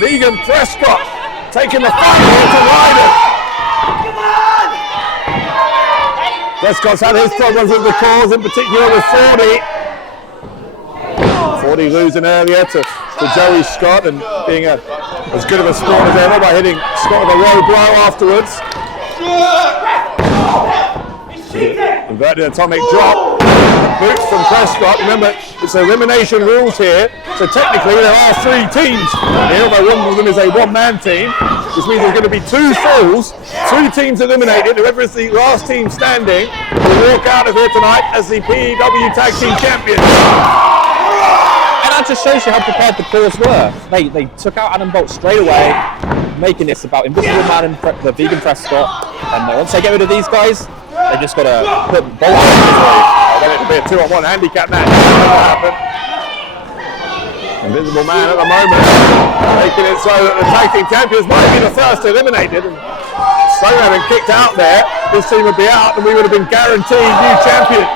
Vegan Prescott taking the final to Ryden. Prescott's had his problems with the cause, in particular with Fordy. Fordy losing earlier to Joey Scott and being as good of a sport as ever by hitting Scott with a low blow afterwards. Inverted atomic drop. Boots from Prescott. Remember, it's elimination rules here, so technically there are 3 teams here, although one of them is a one-man team, which means there's going to be 2 falls, 2 teams eliminated. Whoever is the last team standing will walk out of here tonight as the P.E.W Tag Team Champions. And that just shows you how prepared the cause were. They took out Adam Bolt straight away, making this about Invisible Man and the Vegan Prescott. And once they get rid of these guys, they just got to put Bolt on the way. Then it'll be a 2-on-1 handicap match. That'll happen. Invisible Man at the moment making it so that the tag team champions might be the first eliminated. And Stone having kicked out there, this team would be out and we would have been guaranteed new champions.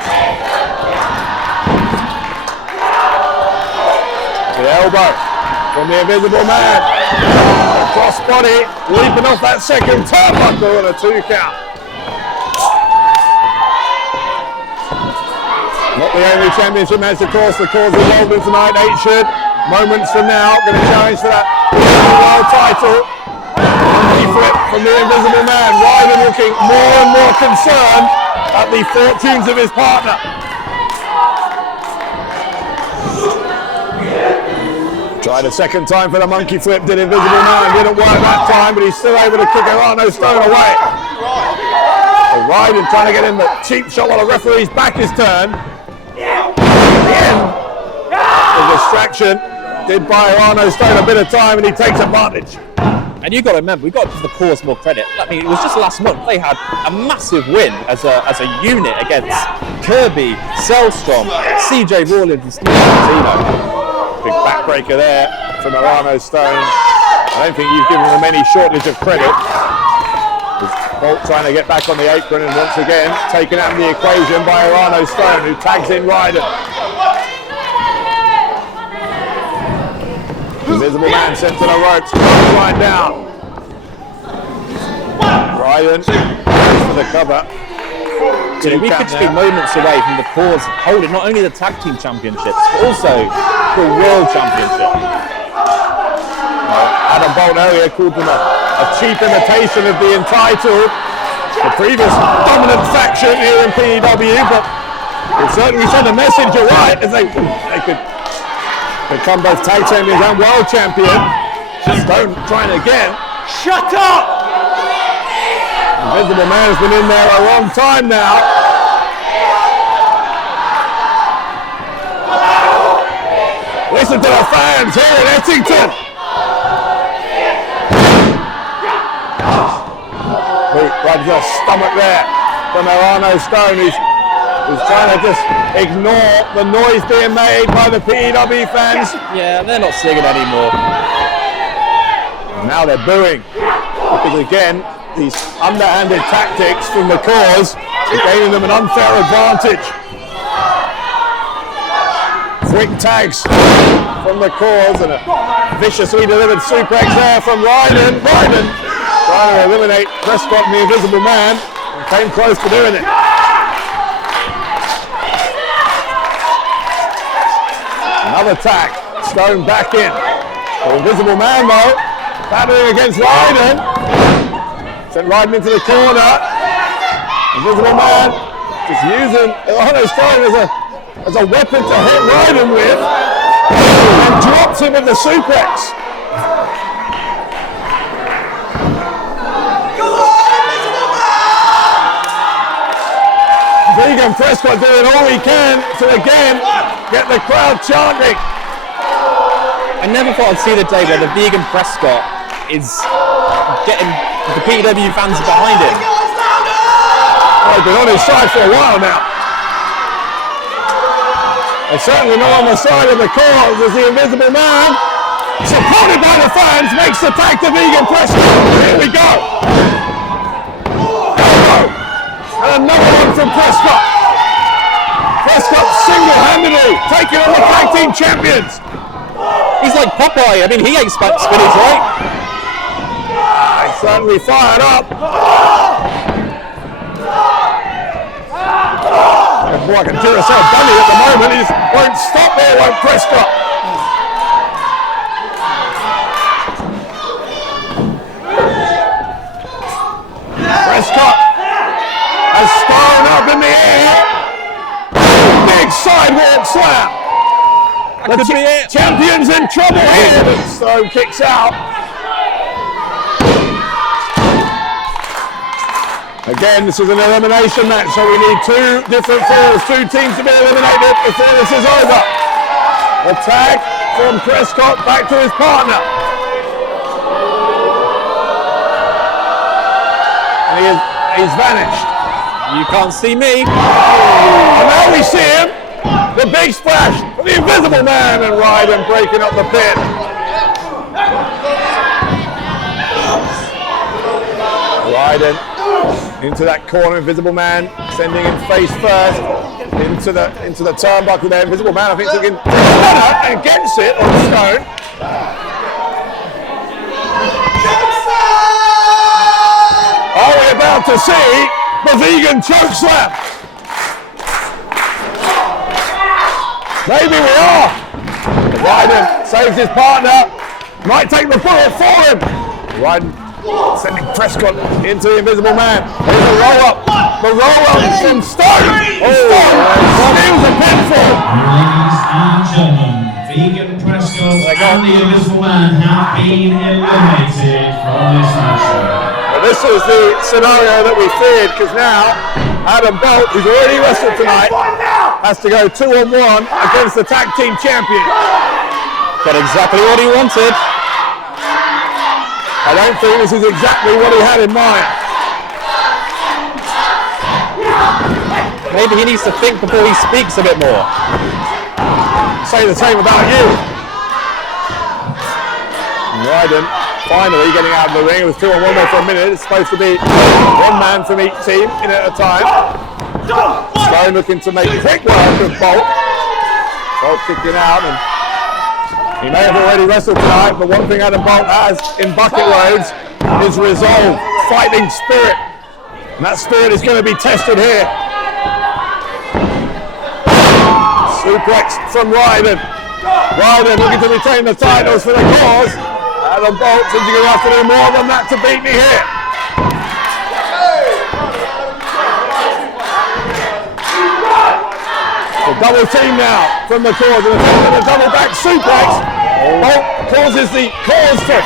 The elbow from the Invisible Man. The cross body leaping off that second turnbuckle on a 2 count. Not the only championship match, of course, the cause involved in tonight. 8 should, moments from now, going to challenge for that world title. Monkey flip from the Invisible Man. Ryden looking more and more concerned at the fortunes of his partner. Tried a second time for the monkey flip, did Invisible Man. Didn't work that time, but he's still able to kick Arano Stone away. So Ryden trying to get in the cheap shot while the referee's back is turned. The distraction did buy Arano Stone a bit of time and he takes advantage. And you've got to remember, we've got to give the cause more credit. I mean, it was just last month they had a massive win as a unit against Kirby, Selstrom, CJ Rawlins and Steve Martino. Big backbreaker there from Arano Stone. I don't think you've given them any shortage of credit. Bolt trying to get back on the apron and once again taken out of the equation by Arano Stone, who tags in Ryden. Invisible Man sent to the ropes, line down. Ryden for the cover. You know, we could just be moments away from the cause holding not only the tag team championships, but also the world championship. Adam Bolt earlier called them a cheap imitation of the entitled, the previous dominant faction here in P.E.W, but it certainly sent a message, you're right, as they could become both tag champions and world champion. Stone trying again. Shut up! Invisible Man has been in there a long time now. Listen to the fans here in Ettington. Right to the stomach there from Arano Stone, who's trying to just ignore the noise being made by the P.E.W fans. Yeah, they're not singing anymore. And now they're booing because again, these underhanded tactics from the cause are gaining them an unfair advantage. Quick tags from the cause and a viciously delivered suplex there from Ryden. Ryden trying to eliminate Prescott and the Invisible Man and came close to doing it. Another tag, Stone back in. The Invisible Man though, battling against Ryden. Sent Ryden into the corner. Invisible Man Just using Ohano's throwing as a weapon to hit Ryden with, and drops him with the suplex. Vega and Prescott doing all he can to again get the crowd chanting. I never thought I'd see the day where the Vega and Prescott is getting the P.E.W fans behind him. I've been on his side for a while now. And certainly not on the side of the cause as the Invisible Man, supported by the fans, makes the tag to Vega and Prescott. Here we go. And another one from Prescott. Prescott single-handedly taking on the tag team champions. He's like Popeye. I mean, he ain't spinach, right? He's certainly fired up. Boy, like a Duracell dummy at the moment. He won't stop there, won't Prescott. Prescott has thrown up in the air. Big sidewalk slap. That could be it. Champion's in trouble here. And Stone kicks out. Again, this is an elimination match, so we need two different falls, two teams to be eliminated before this is over. A tag from Prescott back to his partner. And he's vanished. You can't see me. And now we see him. The big splash for the Invisible Man and Ryden breaking up the pin. Ryden into that corner, Invisible Man sending him face first into the turnbuckle there. Invisible Man, I think, taking and gets it on Stone. Are we about to see the vegan choke slam? Maybe we are. Ryden saves his partner. Might take the bullet for him. Ryden sending Prescott into the Invisible Man. There's a roll-up. The roll-up from Stone. Stone steals a pinfall. Ladies and gentlemen, Vegan Prescott and the Invisible Man have been eliminated from this match. Well, this is the scenario that we feared, because now Adam Bolt, who's already wrestled tonight, has to go 2-on-1 against the tag team champion. Got exactly what he wanted. I don't think this is exactly what he had in mind. Maybe he needs to think before he speaks a bit more. Say the same about you. Ryden finally getting out of the ring. It was 2-on-1 there for a minute. It's supposed to be one man from each team in at a time. Stone looking to make quick work of Bolt. Bolt kicking out, and he may have already wrestled tonight, but one thing Adam Bolt has in bucket loads is resolve, fighting spirit. And that spirit is going to be tested here. Suplex from Ryden. Ryden looking to retain the titles for the cause. Adam Bolt says you're going to have to do more than that to beat me here. The double team now from the cause, and a double back suplex. Bolt causes the cause to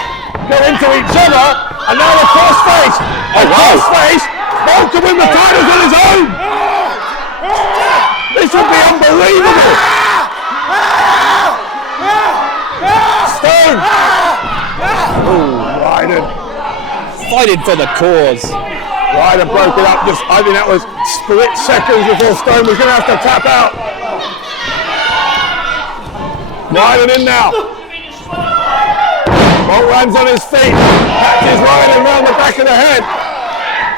go into each other, and now the crossface. Crossface. Bolt can win the titles on his own. This would be unbelievable. Stone. Ryden. Fighting for the cause. Ryden broke it up. I think that was split seconds before Stone was going to have to tap out. Ryden in now. Bolt lands on his feet. Catches Ryden around the back of the head.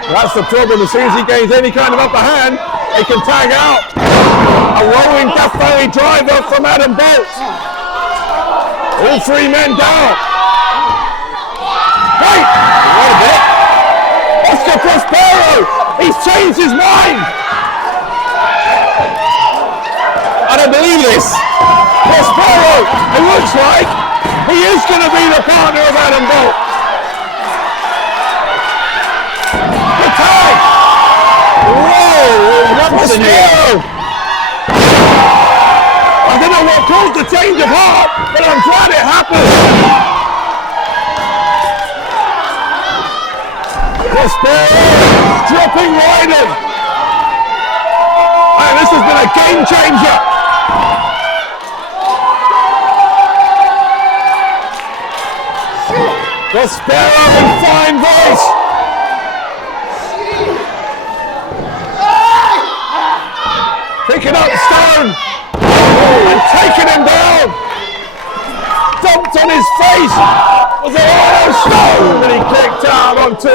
That's the problem. As soon as he gains any kind of upper hand, they can tag out. A rolling Death Valley driver from Adam Bolt. All three men down. Wait! Wait a bit. Oscar Prospero! He's changed his mind! I don't believe this. Prospero! It looks like he is going to be the partner of Adam Bolt. The tag! Whoa! Johnson here. I don't know what caused the change of heart, but I'm glad it happened. Prospero dropping Ryden. Man, this has been a game changer. Prospero in fine voice. Picking up Stone and taking him down. Dumped on his face. Was it Stone? And he kicked out on 2.5.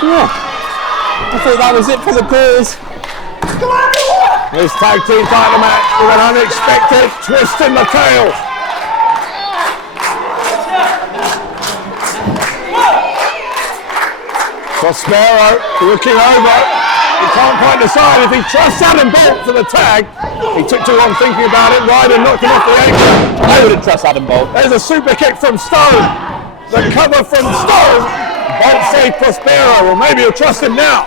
Yeah. I thought that was it for the boys. This tag team title match with an unexpected twist in the tail. Prospero looking over. He can't quite decide if he trusts Adam Bolt for the tag. He took too long thinking about it. Ryder knocked him off the ankle. I wouldn't trust Adam Bolt. There's a super kick from Stone. The cover from Stone. Bolt saved Prospero. Well, maybe he'll trust him now.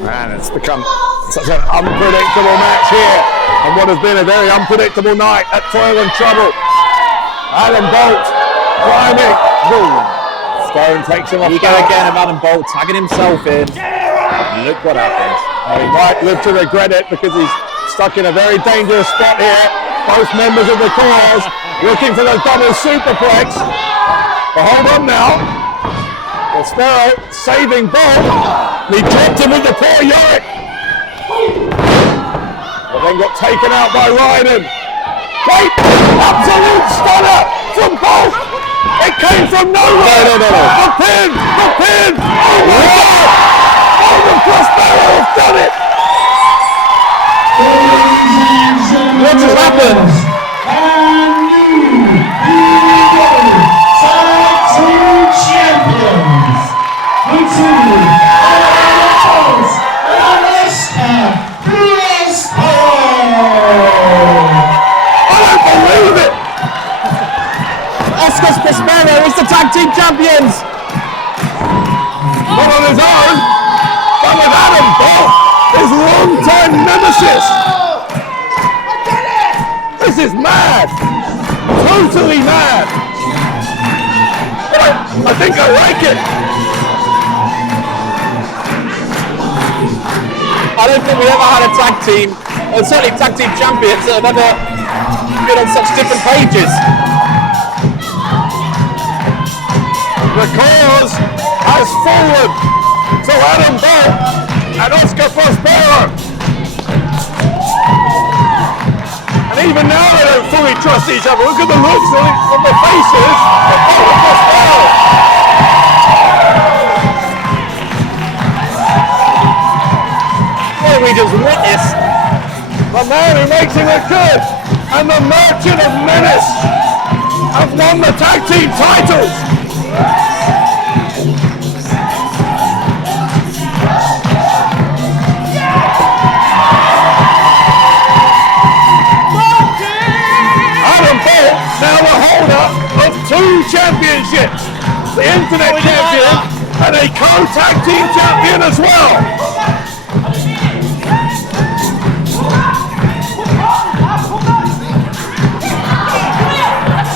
Man, it's become such an unpredictable match here on what has been a very unpredictable night at Toil and Trouble. Adam Bolt climbing. Boom. Stone takes him off. You go again of Adam Bolt tagging himself in. Look what happens. He might live to regret it because he's stuck in a very dangerous spot here. Both members of the cause looking for the double superplex. But hold on now. Prospero saving Bolt. He dropped him with the poor Yorick. But then got taken out by Ryden. Wait! Absolute stunner from Bolt! It came from nowhere! No. The pin! The pin! Oh my God! Oh, the Prospero has done it! What just happened? And new Tag Team Champions, the two Owls and Oscar I don't believe it! Oscar Prospero is the tag team champions. Not on his own, but with Adam Bolt, his long-time nemesis. This is mad. Totally mad. I think I like it. I don't think we ever had a tag team, or certainly tag team champions, that have ever been on such different pages. The cause has fallen to Adam Bolt and Oscar Prospero. And even now they don't fully trust each other. Look at the looks on the faces of Bolt and Prospero. What have we just witnessed? The man who makes it look good and the Merchant of Menace have won the tag team titles. Adam Bolt, now the holder of 2 championships, the Internet Champion and a co-tag team champion as well.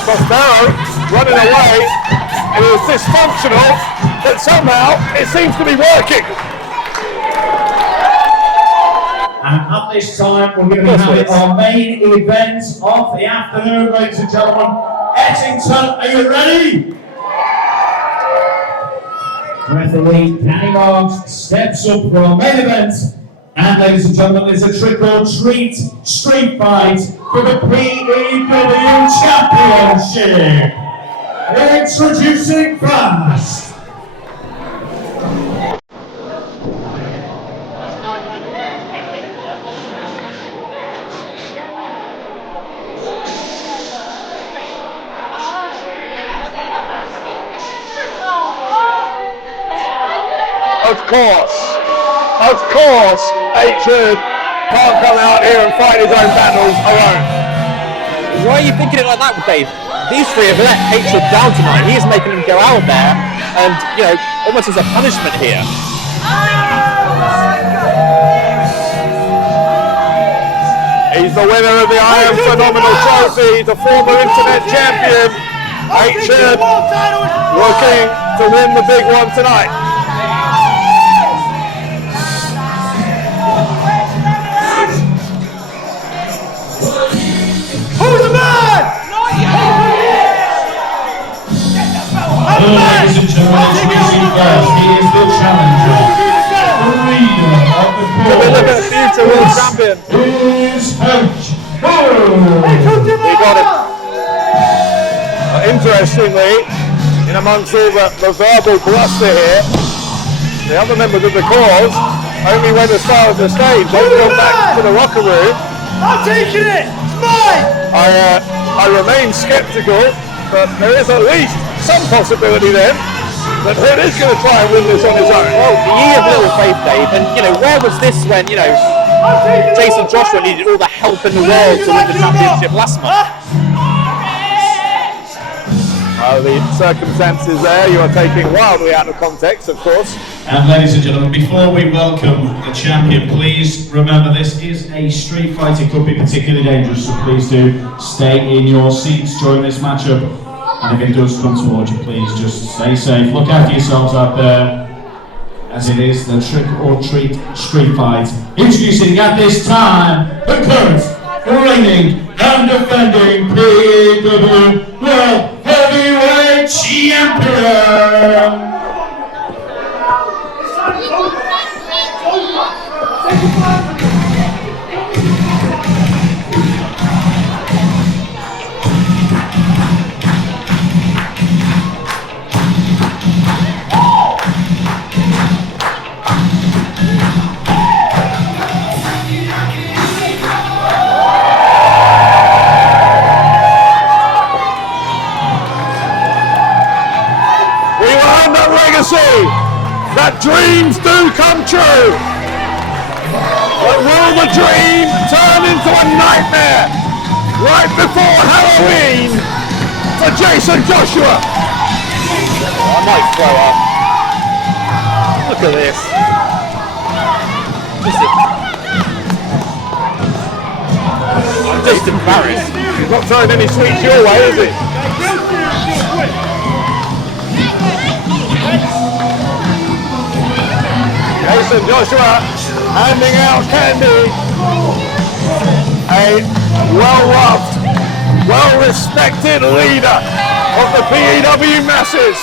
Prospero running away. It was dysfunctional, but somehow it seems to be working. And at this time, we're going to be having our main event of the afternoon, ladies and gentlemen. Ettington, are you ready? Referee Danny Marks steps up for our main event. And ladies and gentlemen, there's a trick or treat street fight for the P.E.W Championship. Introducing first. Of course, H-Hood can't come out here and fight his own battles alone. Why are you thinking it like that, Dave? These three have let H-Hood down tonight. He's making him go out there and almost as a punishment here. He's the winner of the I Am Phenomenal Trophy, the former internet champion. Richard looking to win the big one tonight. Who's the man? Ladies and gentlemen, introducing first, he is the challenger, the leader of the course. Future world champion. Is Coach He got it. Interestingly, in amongst all the verbal bluster here, the other members of the cause only went as far as the stage. They go back to the locker room. I'm taking it. It's mine. I remain sceptical, but there is at least some possibility then that Hood is going to try and win this on his own. Well, ye of little faith, Dave, and where was this when Jason Joshua needed all the help in the world to win the championship last month? The circumstances there you are taking wildly out of context, of course. And ladies and gentlemen, before we welcome the champion, please remember this is a street fight. It could be particularly dangerous, so please do stay in your seats during this matchup. And if it does come towards you, please just stay safe. Look after yourselves out there, as it is the trick or treat street fight. Introducing at this time the current reigning and defending P.E.W World Heavyweight Champion. That dreams do come true. But will the dream turn into a nightmare right before Halloween for Jason Joshua? I might throw up. Look at this. I'm just embarrassed. He's not throwing any sweets your way, is he? Jason Joshua handing out candy. A well-loved, well-respected leader of the P.E.W masses.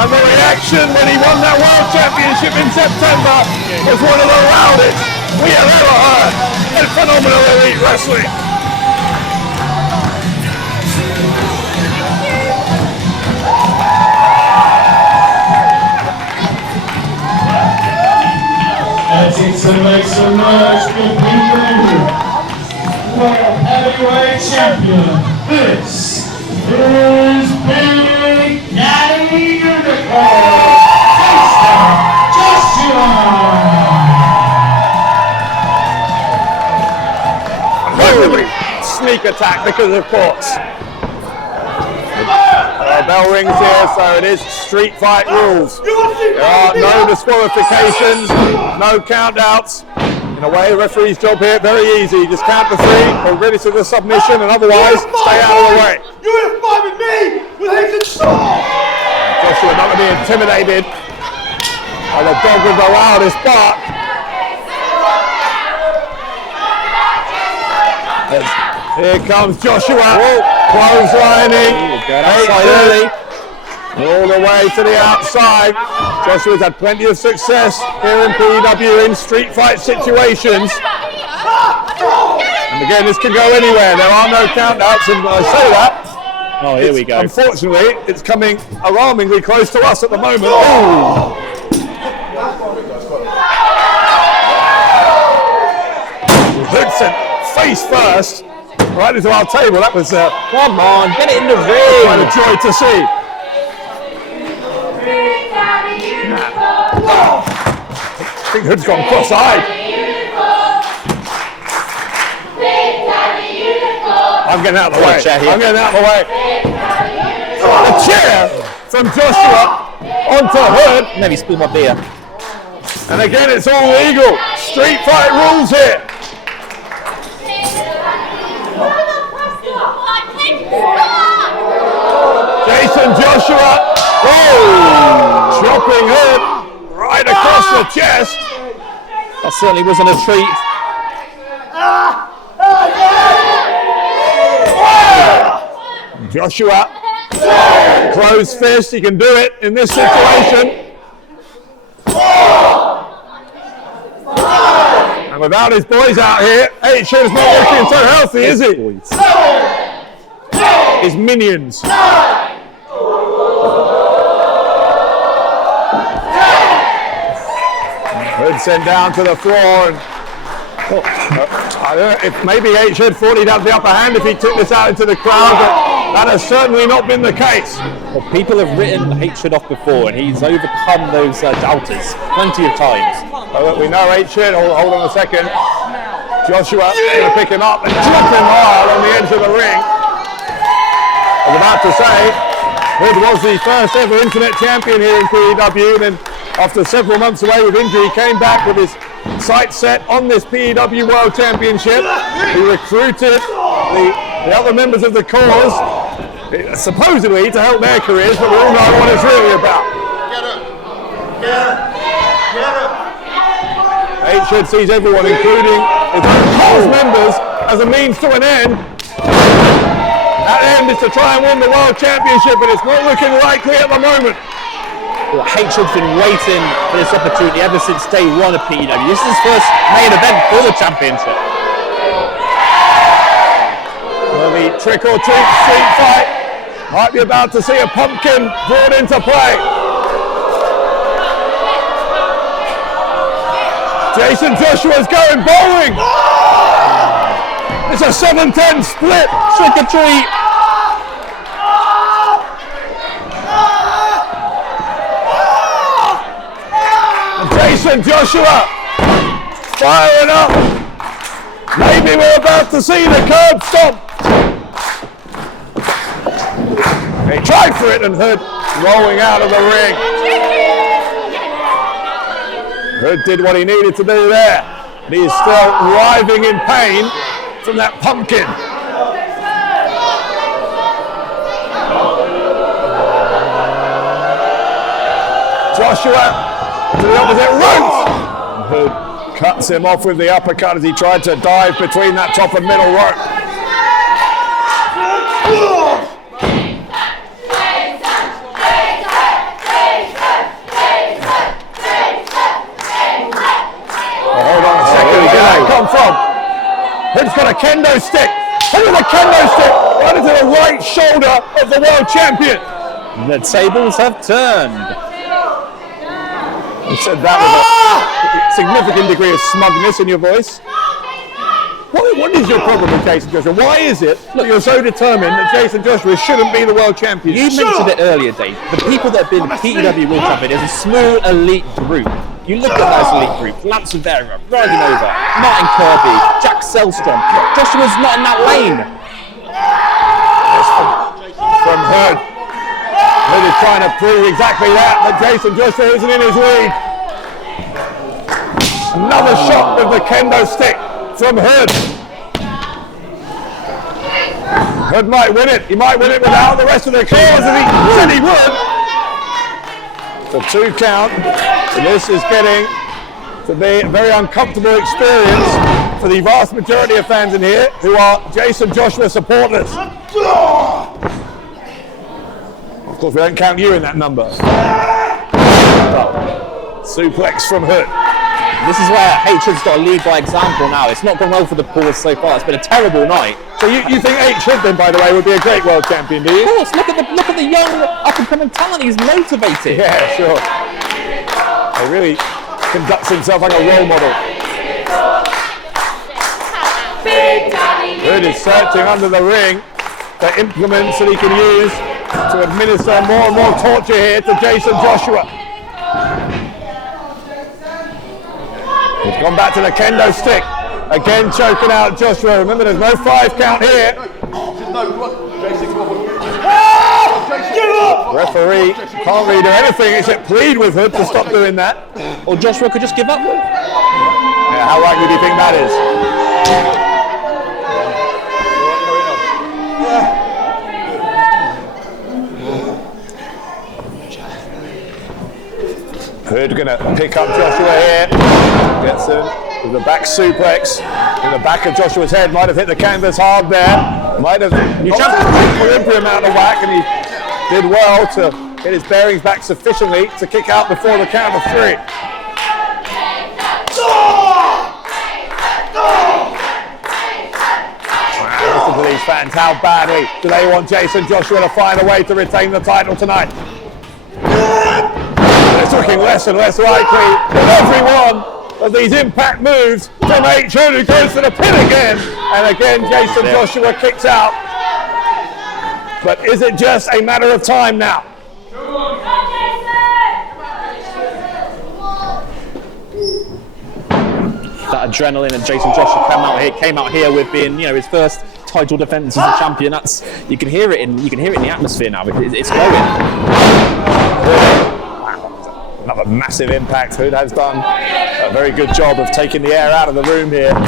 And the reaction when he won that World Championship in September was one of the loudest we have ever heard in phenomenal elite wrestling. It's to make some noise for P.E.W World Heavyweight Champion. This is Big Daddy Unicorn, Jason Joshua. Sneak attack because of course. Bell rings here, so it is street fight rules. There are no disqualifications, no countouts. In a way, the referee's job here very easy. Just count to 3 or ready to the submission, and otherwise stay out of the way. You're in a fight with me with his control. Joshua not to be intimidated by the dog with the loudest bark. Here comes Joshua, clotheslining, early, all the way to the outside. Joshua's had plenty of success here in P.E.W in street fight situations. And again, this can go anywhere. There are no countouts, and I say that. Oh, here we go. Unfortunately, it's coming alarmingly close to us at the moment. Oh! Hudson, face first. Right into our table, that was Come on, get it in the ring. quite a joy to see. I think Hood's gone cross-eyed. I'm getting out of the way. I'm getting out of the way. A chair from Joshua onto Hood. Maybe spill my beer. And again, it's all legal. Street fight rules here. Jason Joshua, chopping Hood right across the chest. That certainly wasn't a treat. Joshua, closed fist, he can do it in this situation. And without his boys out here, H-Hood's not looking so healthy, is he? His minions. Hood sent down to the floor. And, I don't know if maybe H-Hood thought he'd have the upper hand if he took this out into the crowd, but that has certainly not been the case. Well, people have written H-Hood off before, and he's overcome those doubters plenty of times. Well, we know H-Hood, hold on a second. Joshua going to pick him up and drop him hard on the edge of the ring. I was about to say, Hood was the first ever internet champion here in P.E.W. Then after several months away with injury, he came back with his sights set on this P.E.W World Championship. He recruited the other members of the cause, supposedly to help their careers, but we all know what it's really about. H-Hood sees everyone, including his own cause members, as a means to an end. That end is to try and win the World Championship, but it's not looking likely at the moment. Well, H-Hood's been waiting for this opportunity ever since day one of P.E.W. This is his first main event for the championship. Well, the trick or treat street fight might be about to see a pumpkin brought into play. Jason Joshua's going bowling. It's a 7-10 split. Trick or treat. Jason Joshua firing up. Maybe we're about to see the curb stomp. He tried for it and Hood rolling out of the ring. Hood did what he needed to do there. And he is still writhing in pain from that pumpkin. Joshua to the opposite rope. Hood cuts him off with the uppercut as he tried to dive between that top and middle rope. Oh, hold on a second, where did that come from? Hood's got a kendo stick. Look at the kendo stick right into the right shoulder of the world champion. The tables have turned. You said that with a significant degree of smugness in your voice. What is your problem with Jason Joshua? Why is it that you're so determined that Jason Joshua shouldn't be the world champion? You mentioned it earlier, Dave. The people that have been P.E.W World Champion is a small elite group. You look at that elite group: Lance Rivera, Riding Over, Martin Kirby, Jack Selstrom. Joshua's not in that lane. From Hood. Hood is trying to prove exactly that Jason Joshua isn't in his league. Another shot with the kendo stick from Hood. Hood might win it. He might win it without the rest of the cause, and he said he would. The 2 count. And this is getting to be a very uncomfortable experience for the vast majority of fans in here who are Jason Joshua supporters. Of course, we don't count you in that number. Suplex from Hood. This is where H-Hood's got to lead by example now. It's not gone well for the pause so far. It's been a terrible night. So you think H-Hood then, by the way, would be a great world champion, do you? Of course. Look at the young up-and-coming talent. He's motivated. Yeah, sure. He really conducts himself like a role model. Hood is searching under the ring for implements that he can use to administer more and more torture here to Jason Joshua. He's gone back to the kendo stick. Again choking out Joshua. Remember, there's no 5 count here. Give up! Referee can't really do anything except plead with Hood to stop doing that. Or Joshua could just give up. Yeah, how likely do you think that is? Hood gonna pick up Joshua here. Gets him with the back suplex in the back of Joshua's head. Might have hit the canvas hard there. Might have knocked Olympium out of whack, and he did well to get his bearings back sufficiently to kick out before the count of 3. Listen to these fans. How badly do they want Jason Joshua to find a way to retain the title tonight? It's looking less and less likely with every one of these impact moves from H.Hood, who goes for the pin again. And again, Jason Joshua kicks out. But is it just a matter of time now? That adrenaline, and Jason Joshua came out here with being, you know, his first title defense as a champion. That's, you can hear it in the atmosphere now. It's going. Another massive impact. Hood has done a very good job of taking the air out of the room here. The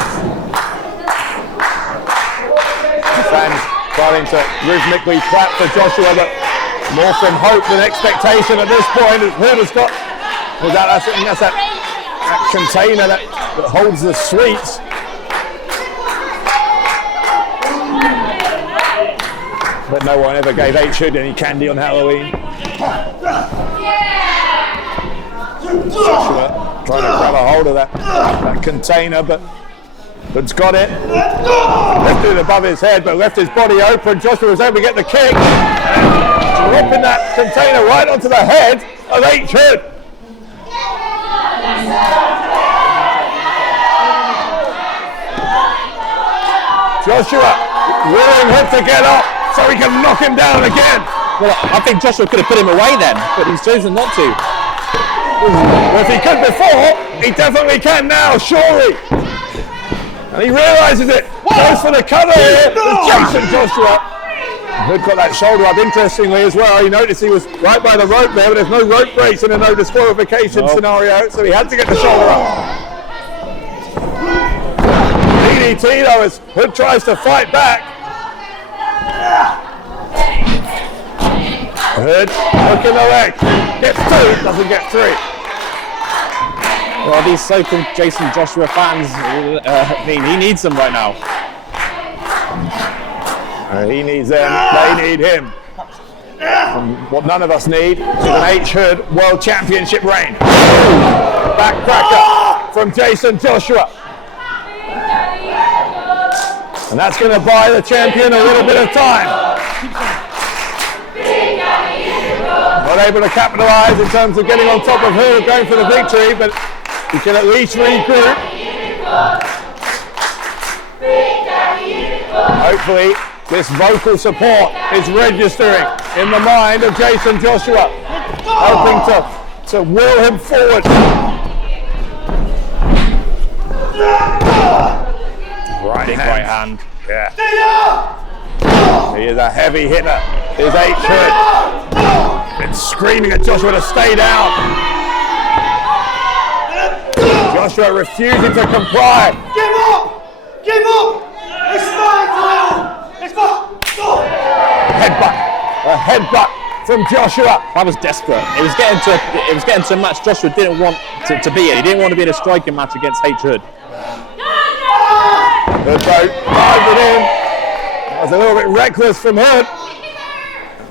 fans starting to rhythmically clap for Joshua, but more from hope than expectation at this point. Hood has got that's that container that holds the sweets. But no one ever gave H.Hood any candy on Halloween. Joshua trying to grab a hold of that container, but Hood's got it. Lifted it above his head, but left his body open. Joshua was able to get the kick, dropping that container right onto the head of H.Hood. Joshua willing Hood to get up so he can knock him down again. Well, I think Joshua could have put him away then, but he's chosen not to. Well, if he could before, he definitely can now, surely. And he realises it. Goes for the cover here. It's Jason Joshua. Hood got that shoulder up interestingly as well. He noticed he was right by the rope there, but there's no rope breaks in a no disqualification scenario, so he had to get the shoulder up. DDT though, as Hood tries to fight back. Hood hooking the leg. Gets 2, doesn't get 3. Well, these so-called Jason Joshua fans, he needs them right now. He needs them, they need him. And what none of us need is an H.Hood World Championship reign. Backcracker from Jason Joshua. And that's going to buy the champion a little bit of time. Not able to capitalise in terms of getting on top of Hood, going for the victory, but he can at least regroup. Hopefully, this vocal support is registering in the mind of Jason Joshua, helping to will him forward. Right hand. Yeah. He is a heavy hitter. Is H.Hood. It's screaming at Joshua to stay down. Joshua refusing to comply. Give up! Give up! It's mine, Kyle! It's mine! Headbutt. A headbutt from Joshua. That was desperate. It was getting to a match Joshua didn't want to be in. He didn't want to be in a striking match against H.Hood. Hood though, dived it in. That was a little bit reckless from Hood.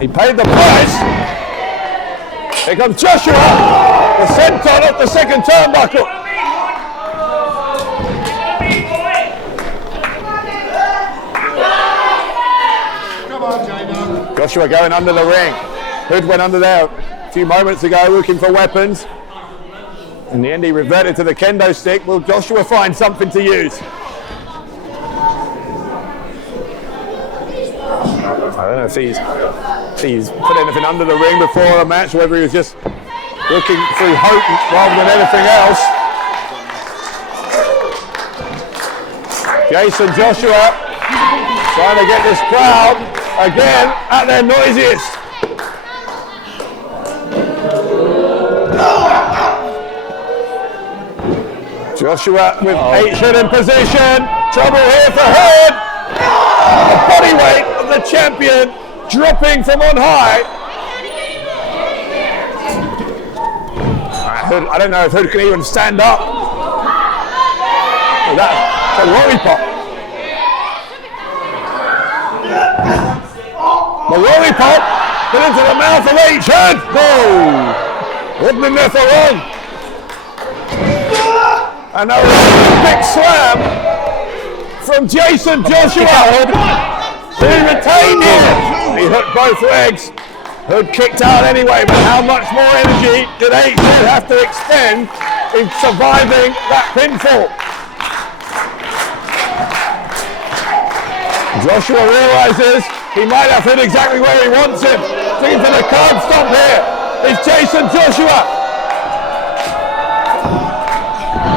He paid the price. Here comes Joshua. The senton off the second turnbuckle. Joshua going under the ring. Hood went under there a few moments ago looking for weapons. In the end he reverted to the kendo stick. Will Joshua find something to use? I don't know if he's put anything under the ring before a match, whether he was just looking through hope rather than anything else. Jason Joshua trying to get this crowd again at their noisiest. Joshua with H-Hood in position. Trouble here for Hood. The body weight of the champion dropping from on high. Hood, I don't know if Hood can even stand up. Oh, that's a lollipop. The lollipop put into the mouth of H-Hood. Oh, wasn't in there for long. And a big slam from Jason Joshua. He retained it. He hooked both legs. Hood kicked out anyway, but how much more energy did H-Hood have to expend in surviving that pinfall? Joshua realizes he might have hit exactly where he wants him. Looking for the curb stomp here is Jason Joshua.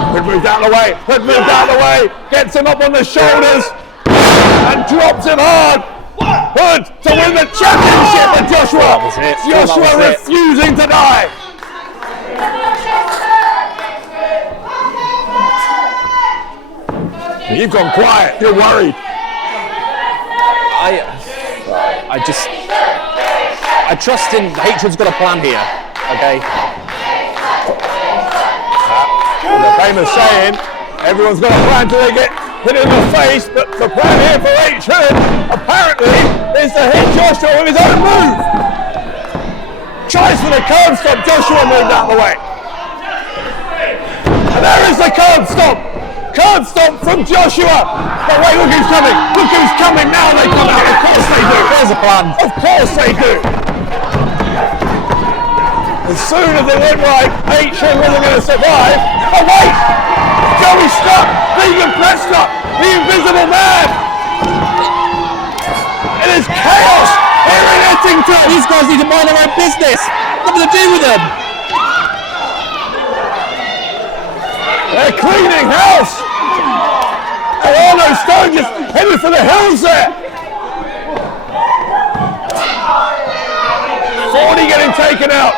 Hood moved out of the way. Hood moved out of the way. Gets him up on the shoulders and drops him hard. Hood to win the championship for Joshua. Joshua refusing to die. You've gone quiet. You're worried. I trust in H-Hood's got a plan here. Okay. The famous saying, everyone's got a plan till they get hit in the face, but the plan here for H-Hood apparently is to hit Joshua with his own move. Tries for the curb stomp, Joshua moved out of the way. And there is the curb stomp. Curb stomp from Joshua. But wait, look who's coming. Look who's coming now. They come out. Of course they do. There's a plan. Of course they do. As soon as it looked like H-Hood wasn't going to survive. Oh wait! Joey stuck! Vegan Prescott! The Invisible Man! It is chaos here in Ettington! These guys need to mind their own business! Nothing to do with them! They're cleaning house! And Arno Stone just headed for the hills there! Fordy getting taken out!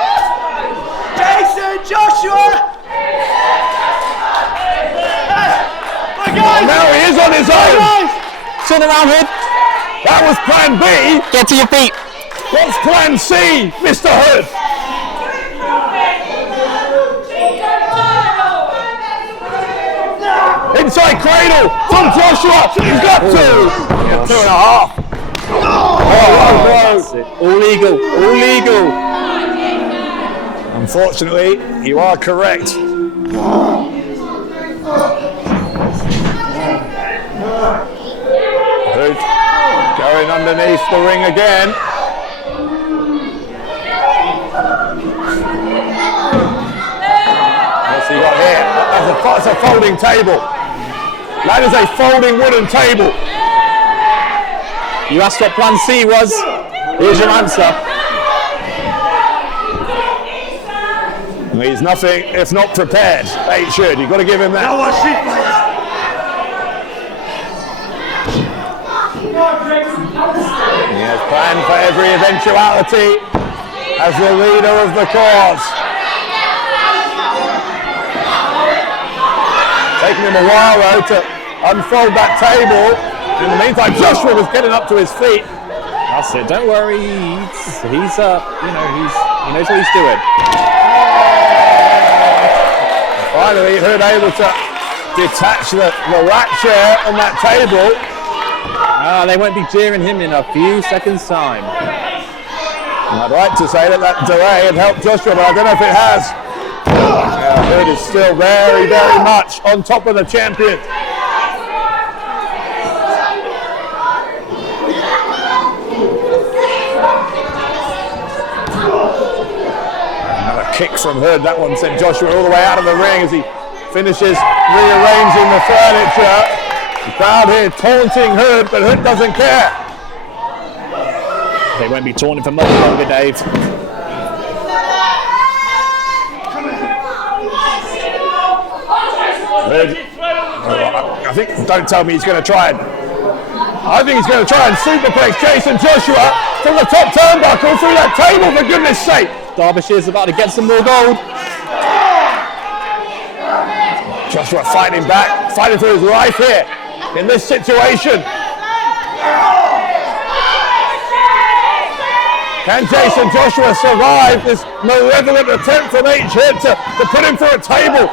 Jason Joshua! Well, now he is on his own! Turn around, Hood! That was plan B! Get to your feet! What's plan C, Mr. Hood? Inside cradle from Joshua! He's got two! Yeah, 2.5. That's it. All legal, all legal. Unfortunately, you are correct. Hood going underneath the ring again. What's he got here? That's a folding table. That is a folding wooden table. You asked what plan C was. Here's your answer. He's nothing if not prepared. H-Hood, you've got to give him that. He has planned for every eventuality as the leader of the cause. Taking him a while though to unfold that table. In the meantime, Joshua was getting up to his feet. That's it. Don't worry. He knows what he's doing. Finally, Hood able to detach the rack chair on that table. They won't be jeering him in a few seconds' time. I'd like to say that delay had helped Joshua, but I don't know if it has. Hood is still very, very much on top of the champion. Another kick from Hood. That one sent Joshua all the way out of the ring as he finishes rearranging the furniture. The crowd here taunting Hood, but Hood doesn't care. They won't be taunting for much longer, Dave. Hood, I think, don't tell me he's going to try and, I think he's going to try and superplex Jason Joshua from the top turnbuckle through that table, for goodness sake. Derbyshire's about to get some more gold. Joshua fighting back, fighting for his life here in this situation. Can Jason Joshua survive this malevolent attempt from H here to put him through a table?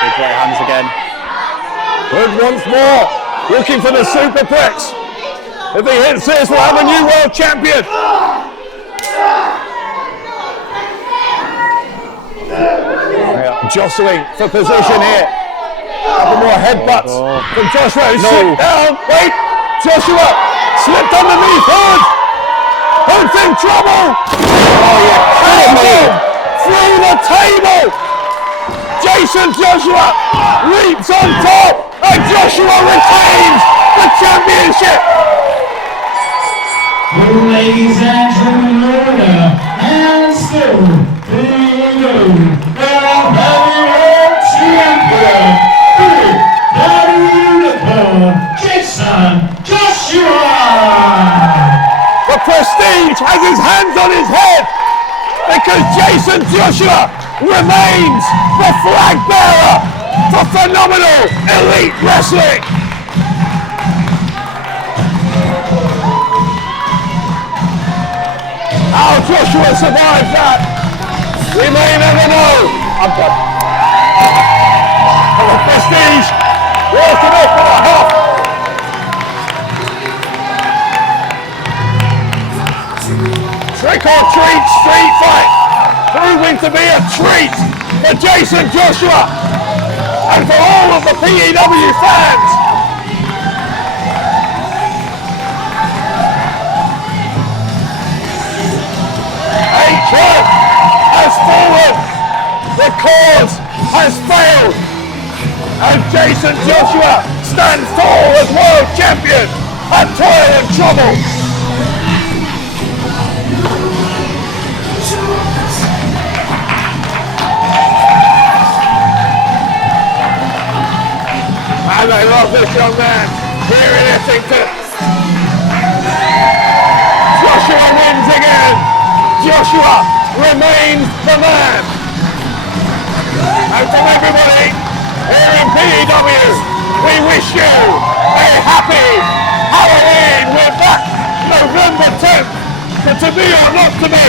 Big right hands again. Hood once more, looking for the superplex. If he hits this, we'll have a new world champion. Jostling for position here. Couple more headbutts from Joshua. Who slipped down. Wait, Joshua slipped underneath Hood. Hood's in trouble. Oh, you're kidding me. Through the table. Jason Joshua leaps on top, and Joshua retains the championship. Ladies and gentlemen, order, and still, P.E.W Heavyweight Champion, P.E.W Jason Joshua. The Prestige has his hands on his head because Jason Joshua remains the flag bearer for phenomenal elite wrestling. How Joshua survived that, we may never know. I'm done. For the Prestige, walking up for the half. Trick or treat street fight, proving to be a treat for Jason Joshua and for all of the P.E.W fans. H.M. has fallen, the cause has failed, and Jason Joshua stands tall as world champion at Toil and Trouble. And I love this young man here in Ettington. Joshua wins again. Joshua remains the man. And from everybody here in P.E.W, we wish you a happy Halloween. We're back November 10th for To Be or Not To Be.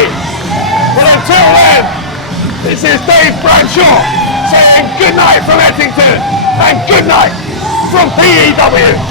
But until then, this is Dave Bradshaw saying good night from Ettington and good night from P.E.W.